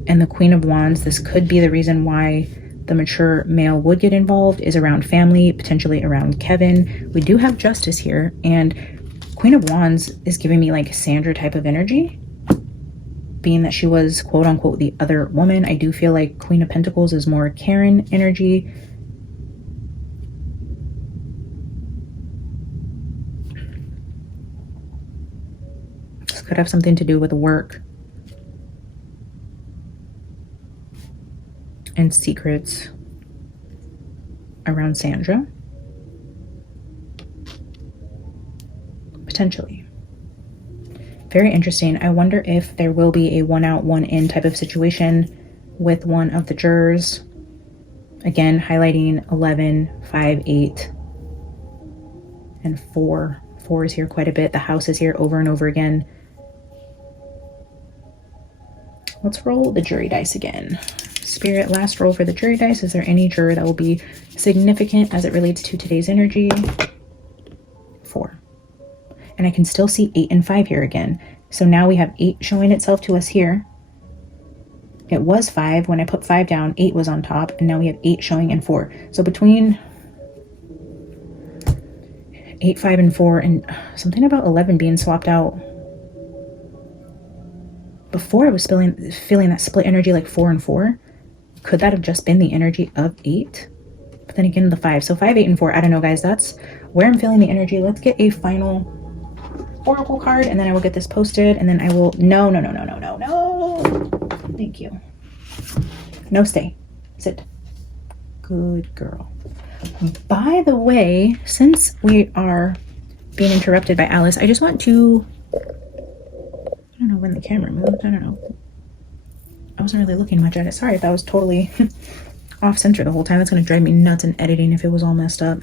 and the Queen of Wands, this could be the reason why the mature male would get involved, is around family, potentially around Kevin. We do have Justice here, and Queen of Wands is giving me like Sandra type of energy, being that she was quote unquote the other woman. I do feel like Queen of Pentacles is more Karen energy. This could have something to do with work and secrets around Sandra. Potentially. Very interesting. I wonder if there will be a one out, one in type of situation with one of the jurors. Again, highlighting 11, 5, 8, and 4. 4 is here quite a bit. The house is here over and over again. Let's roll the jury dice again. Spirit, last roll for the jury dice. Is there any juror that will be significant as it relates to today's energy? 4. And I can still see 8 and 5 here again. So now we have 8 showing itself to us here. It was 5. When I put 5 down, 8 was on top. And now we have 8 showing and 4. So between 8, 5, and 4, and something about 11 being swapped out. Before I was feeling that split energy like 4 and 4. Could that have just been the energy of 8? But then again, the 5. So 5, 8, and 4. I don't know, guys. That's where I'm feeling the energy. Let's get a final oracle card, and then I will get this posted, and then I will... No. Thank you. No, stay. Sit. Good girl. By the way, since we are being interrupted by Alice, I just want to... I don't know when the camera moved. I don't know. I wasn't really looking much at it. Sorry if that was totally off center the whole time. That's going to drive me nuts in editing if it was all messed up.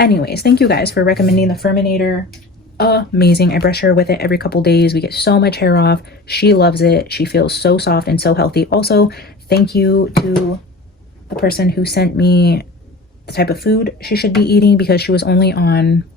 Anyways, thank you guys for recommending the Furminator. Amazing. I brush her with it every couple days. We get so much hair off. She loves it. She feels so soft and so healthy. Also, thank you to the person who sent me the type of food she should be eating, because she was only on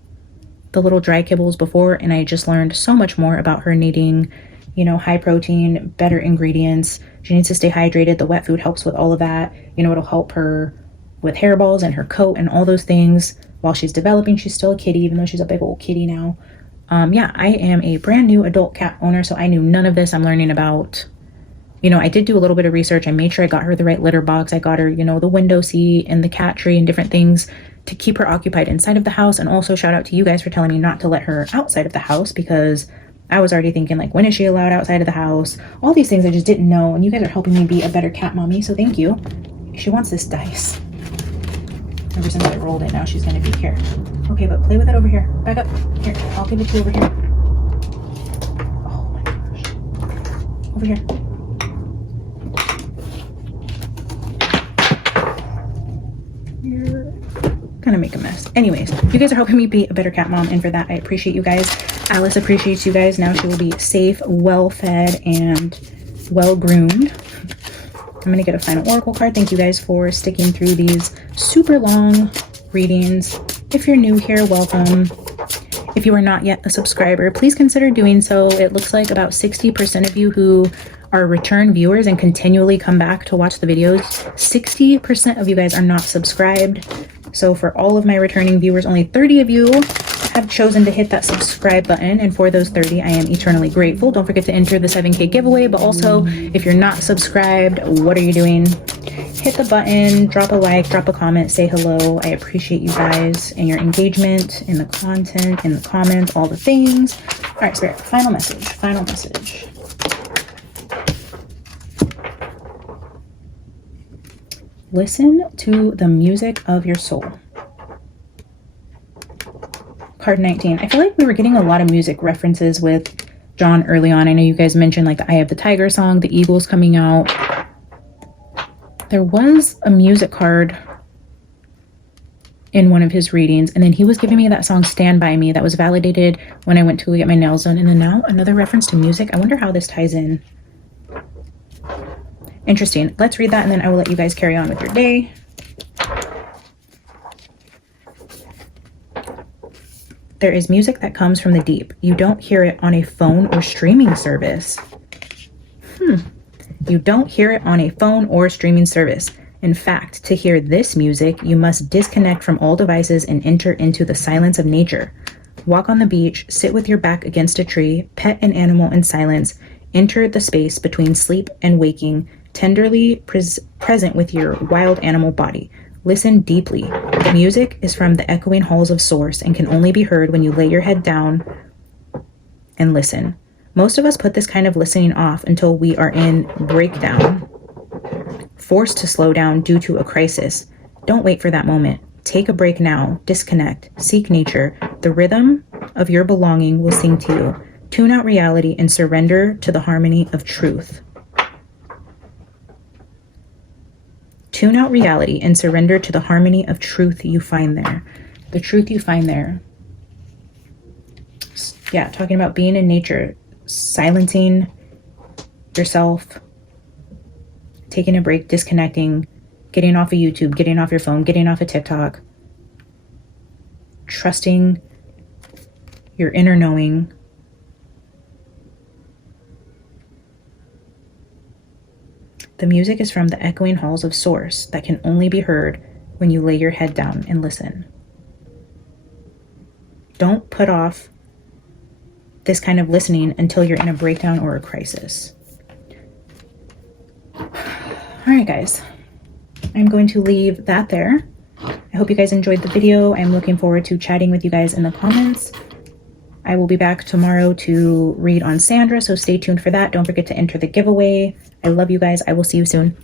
the little dry kibbles before, and I just learned so much more about her needing, you know, high protein, better ingredients. She needs to stay hydrated. The wet food helps with all of that. You know, it'll help her with hairballs and her coat and all those things while she's developing. She's still a kitty, even though she's a big old kitty now. Yeah, I am a brand new adult cat owner, so I knew none of this. I'm learning about, you know, I did do a little bit of research. I made sure I got her the right litter box. I got her, you know, the window seat and the cat tree and different things to keep her occupied inside of the house. And also shout out to you guys for telling me not to let her outside of the house, because I was already thinking, like, when is she allowed outside of the house? All these things I just didn't know, and you guys are helping me be a better cat mommy, so thank you. She wants this dice. Ever since I rolled it, now she's gonna be here. Okay, but play with it over here. Back up. Here, I'll give it to you over here. Oh my gosh. Over here. You're gonna make a mess. Anyways, you guys are helping me be a better cat mom, and for that I appreciate you guys. Alice appreciates you guys. Now she will be safe, well fed, and well groomed. I'm gonna get a final oracle card. Thank you guys for sticking through these super long readings. If you're new here, welcome. If you are not yet a subscriber, please consider doing so. It looks like about 60% of you who are return viewers and continually come back to watch the videos, 60% of you guys are not subscribed. So for all of my returning viewers, only 30 of you have chosen to hit that subscribe button, and for those 30 I am eternally grateful. Don't forget to enter the 7K giveaway, but also if you're not subscribed, what are you doing? Hit the button, drop a like, drop a comment, say hello. I appreciate you guys and your engagement in the content, in the comments, all the things. All right, Spirit, final message, final message. Listen to the music of your soul. Card 19. I feel like we were getting a lot of music references with John early on. I know you guys mentioned like the Eye of the Tiger song, the Eagles coming out. There was a music card in one of his readings, and then he was giving me that song Stand By Me that was validated when I went to get my nails done. And then now another reference to music. I wonder how this ties in. Interesting. Let's read that, and then I will let you guys carry on with your day. There is music that comes from the deep. You don't hear it on a phone or streaming service. You don't hear it on a phone or streaming service. In fact, to hear this music, you must disconnect from all devices and enter into the silence of nature. Walk on the beach, sit with your back against a tree, pet an animal in silence, enter the space between sleep and waking, tenderly present with your wild animal body. Listen deeply. The music is from the echoing halls of Source and can only be heard when you lay your head down and listen. Most of us put this kind of listening off until we are in breakdown, forced to slow down due to a crisis. Don't wait for that moment. Take a break now. Disconnect. Seek nature. The rhythm of your belonging will sing to you. Tune out reality and surrender to the harmony of truth. Tune out reality and surrender to the harmony of truth you find there. The truth you find there. Yeah, talking about being in nature, silencing yourself, taking a break, disconnecting, getting off of YouTube, getting off your phone, getting off of TikTok, trusting your inner knowing. The music is from the echoing halls of Source that can only be heard when you lay your head down and listen. Don't put off this kind of listening until you're in a breakdown or a crisis. All right, guys. I'm going to leave that there. I hope you guys enjoyed the video. I'm looking forward to chatting with you guys in the comments. I will be back tomorrow to read on Sandra, so stay tuned for that. Don't forget to enter the giveaway. I love you guys. I will see you soon.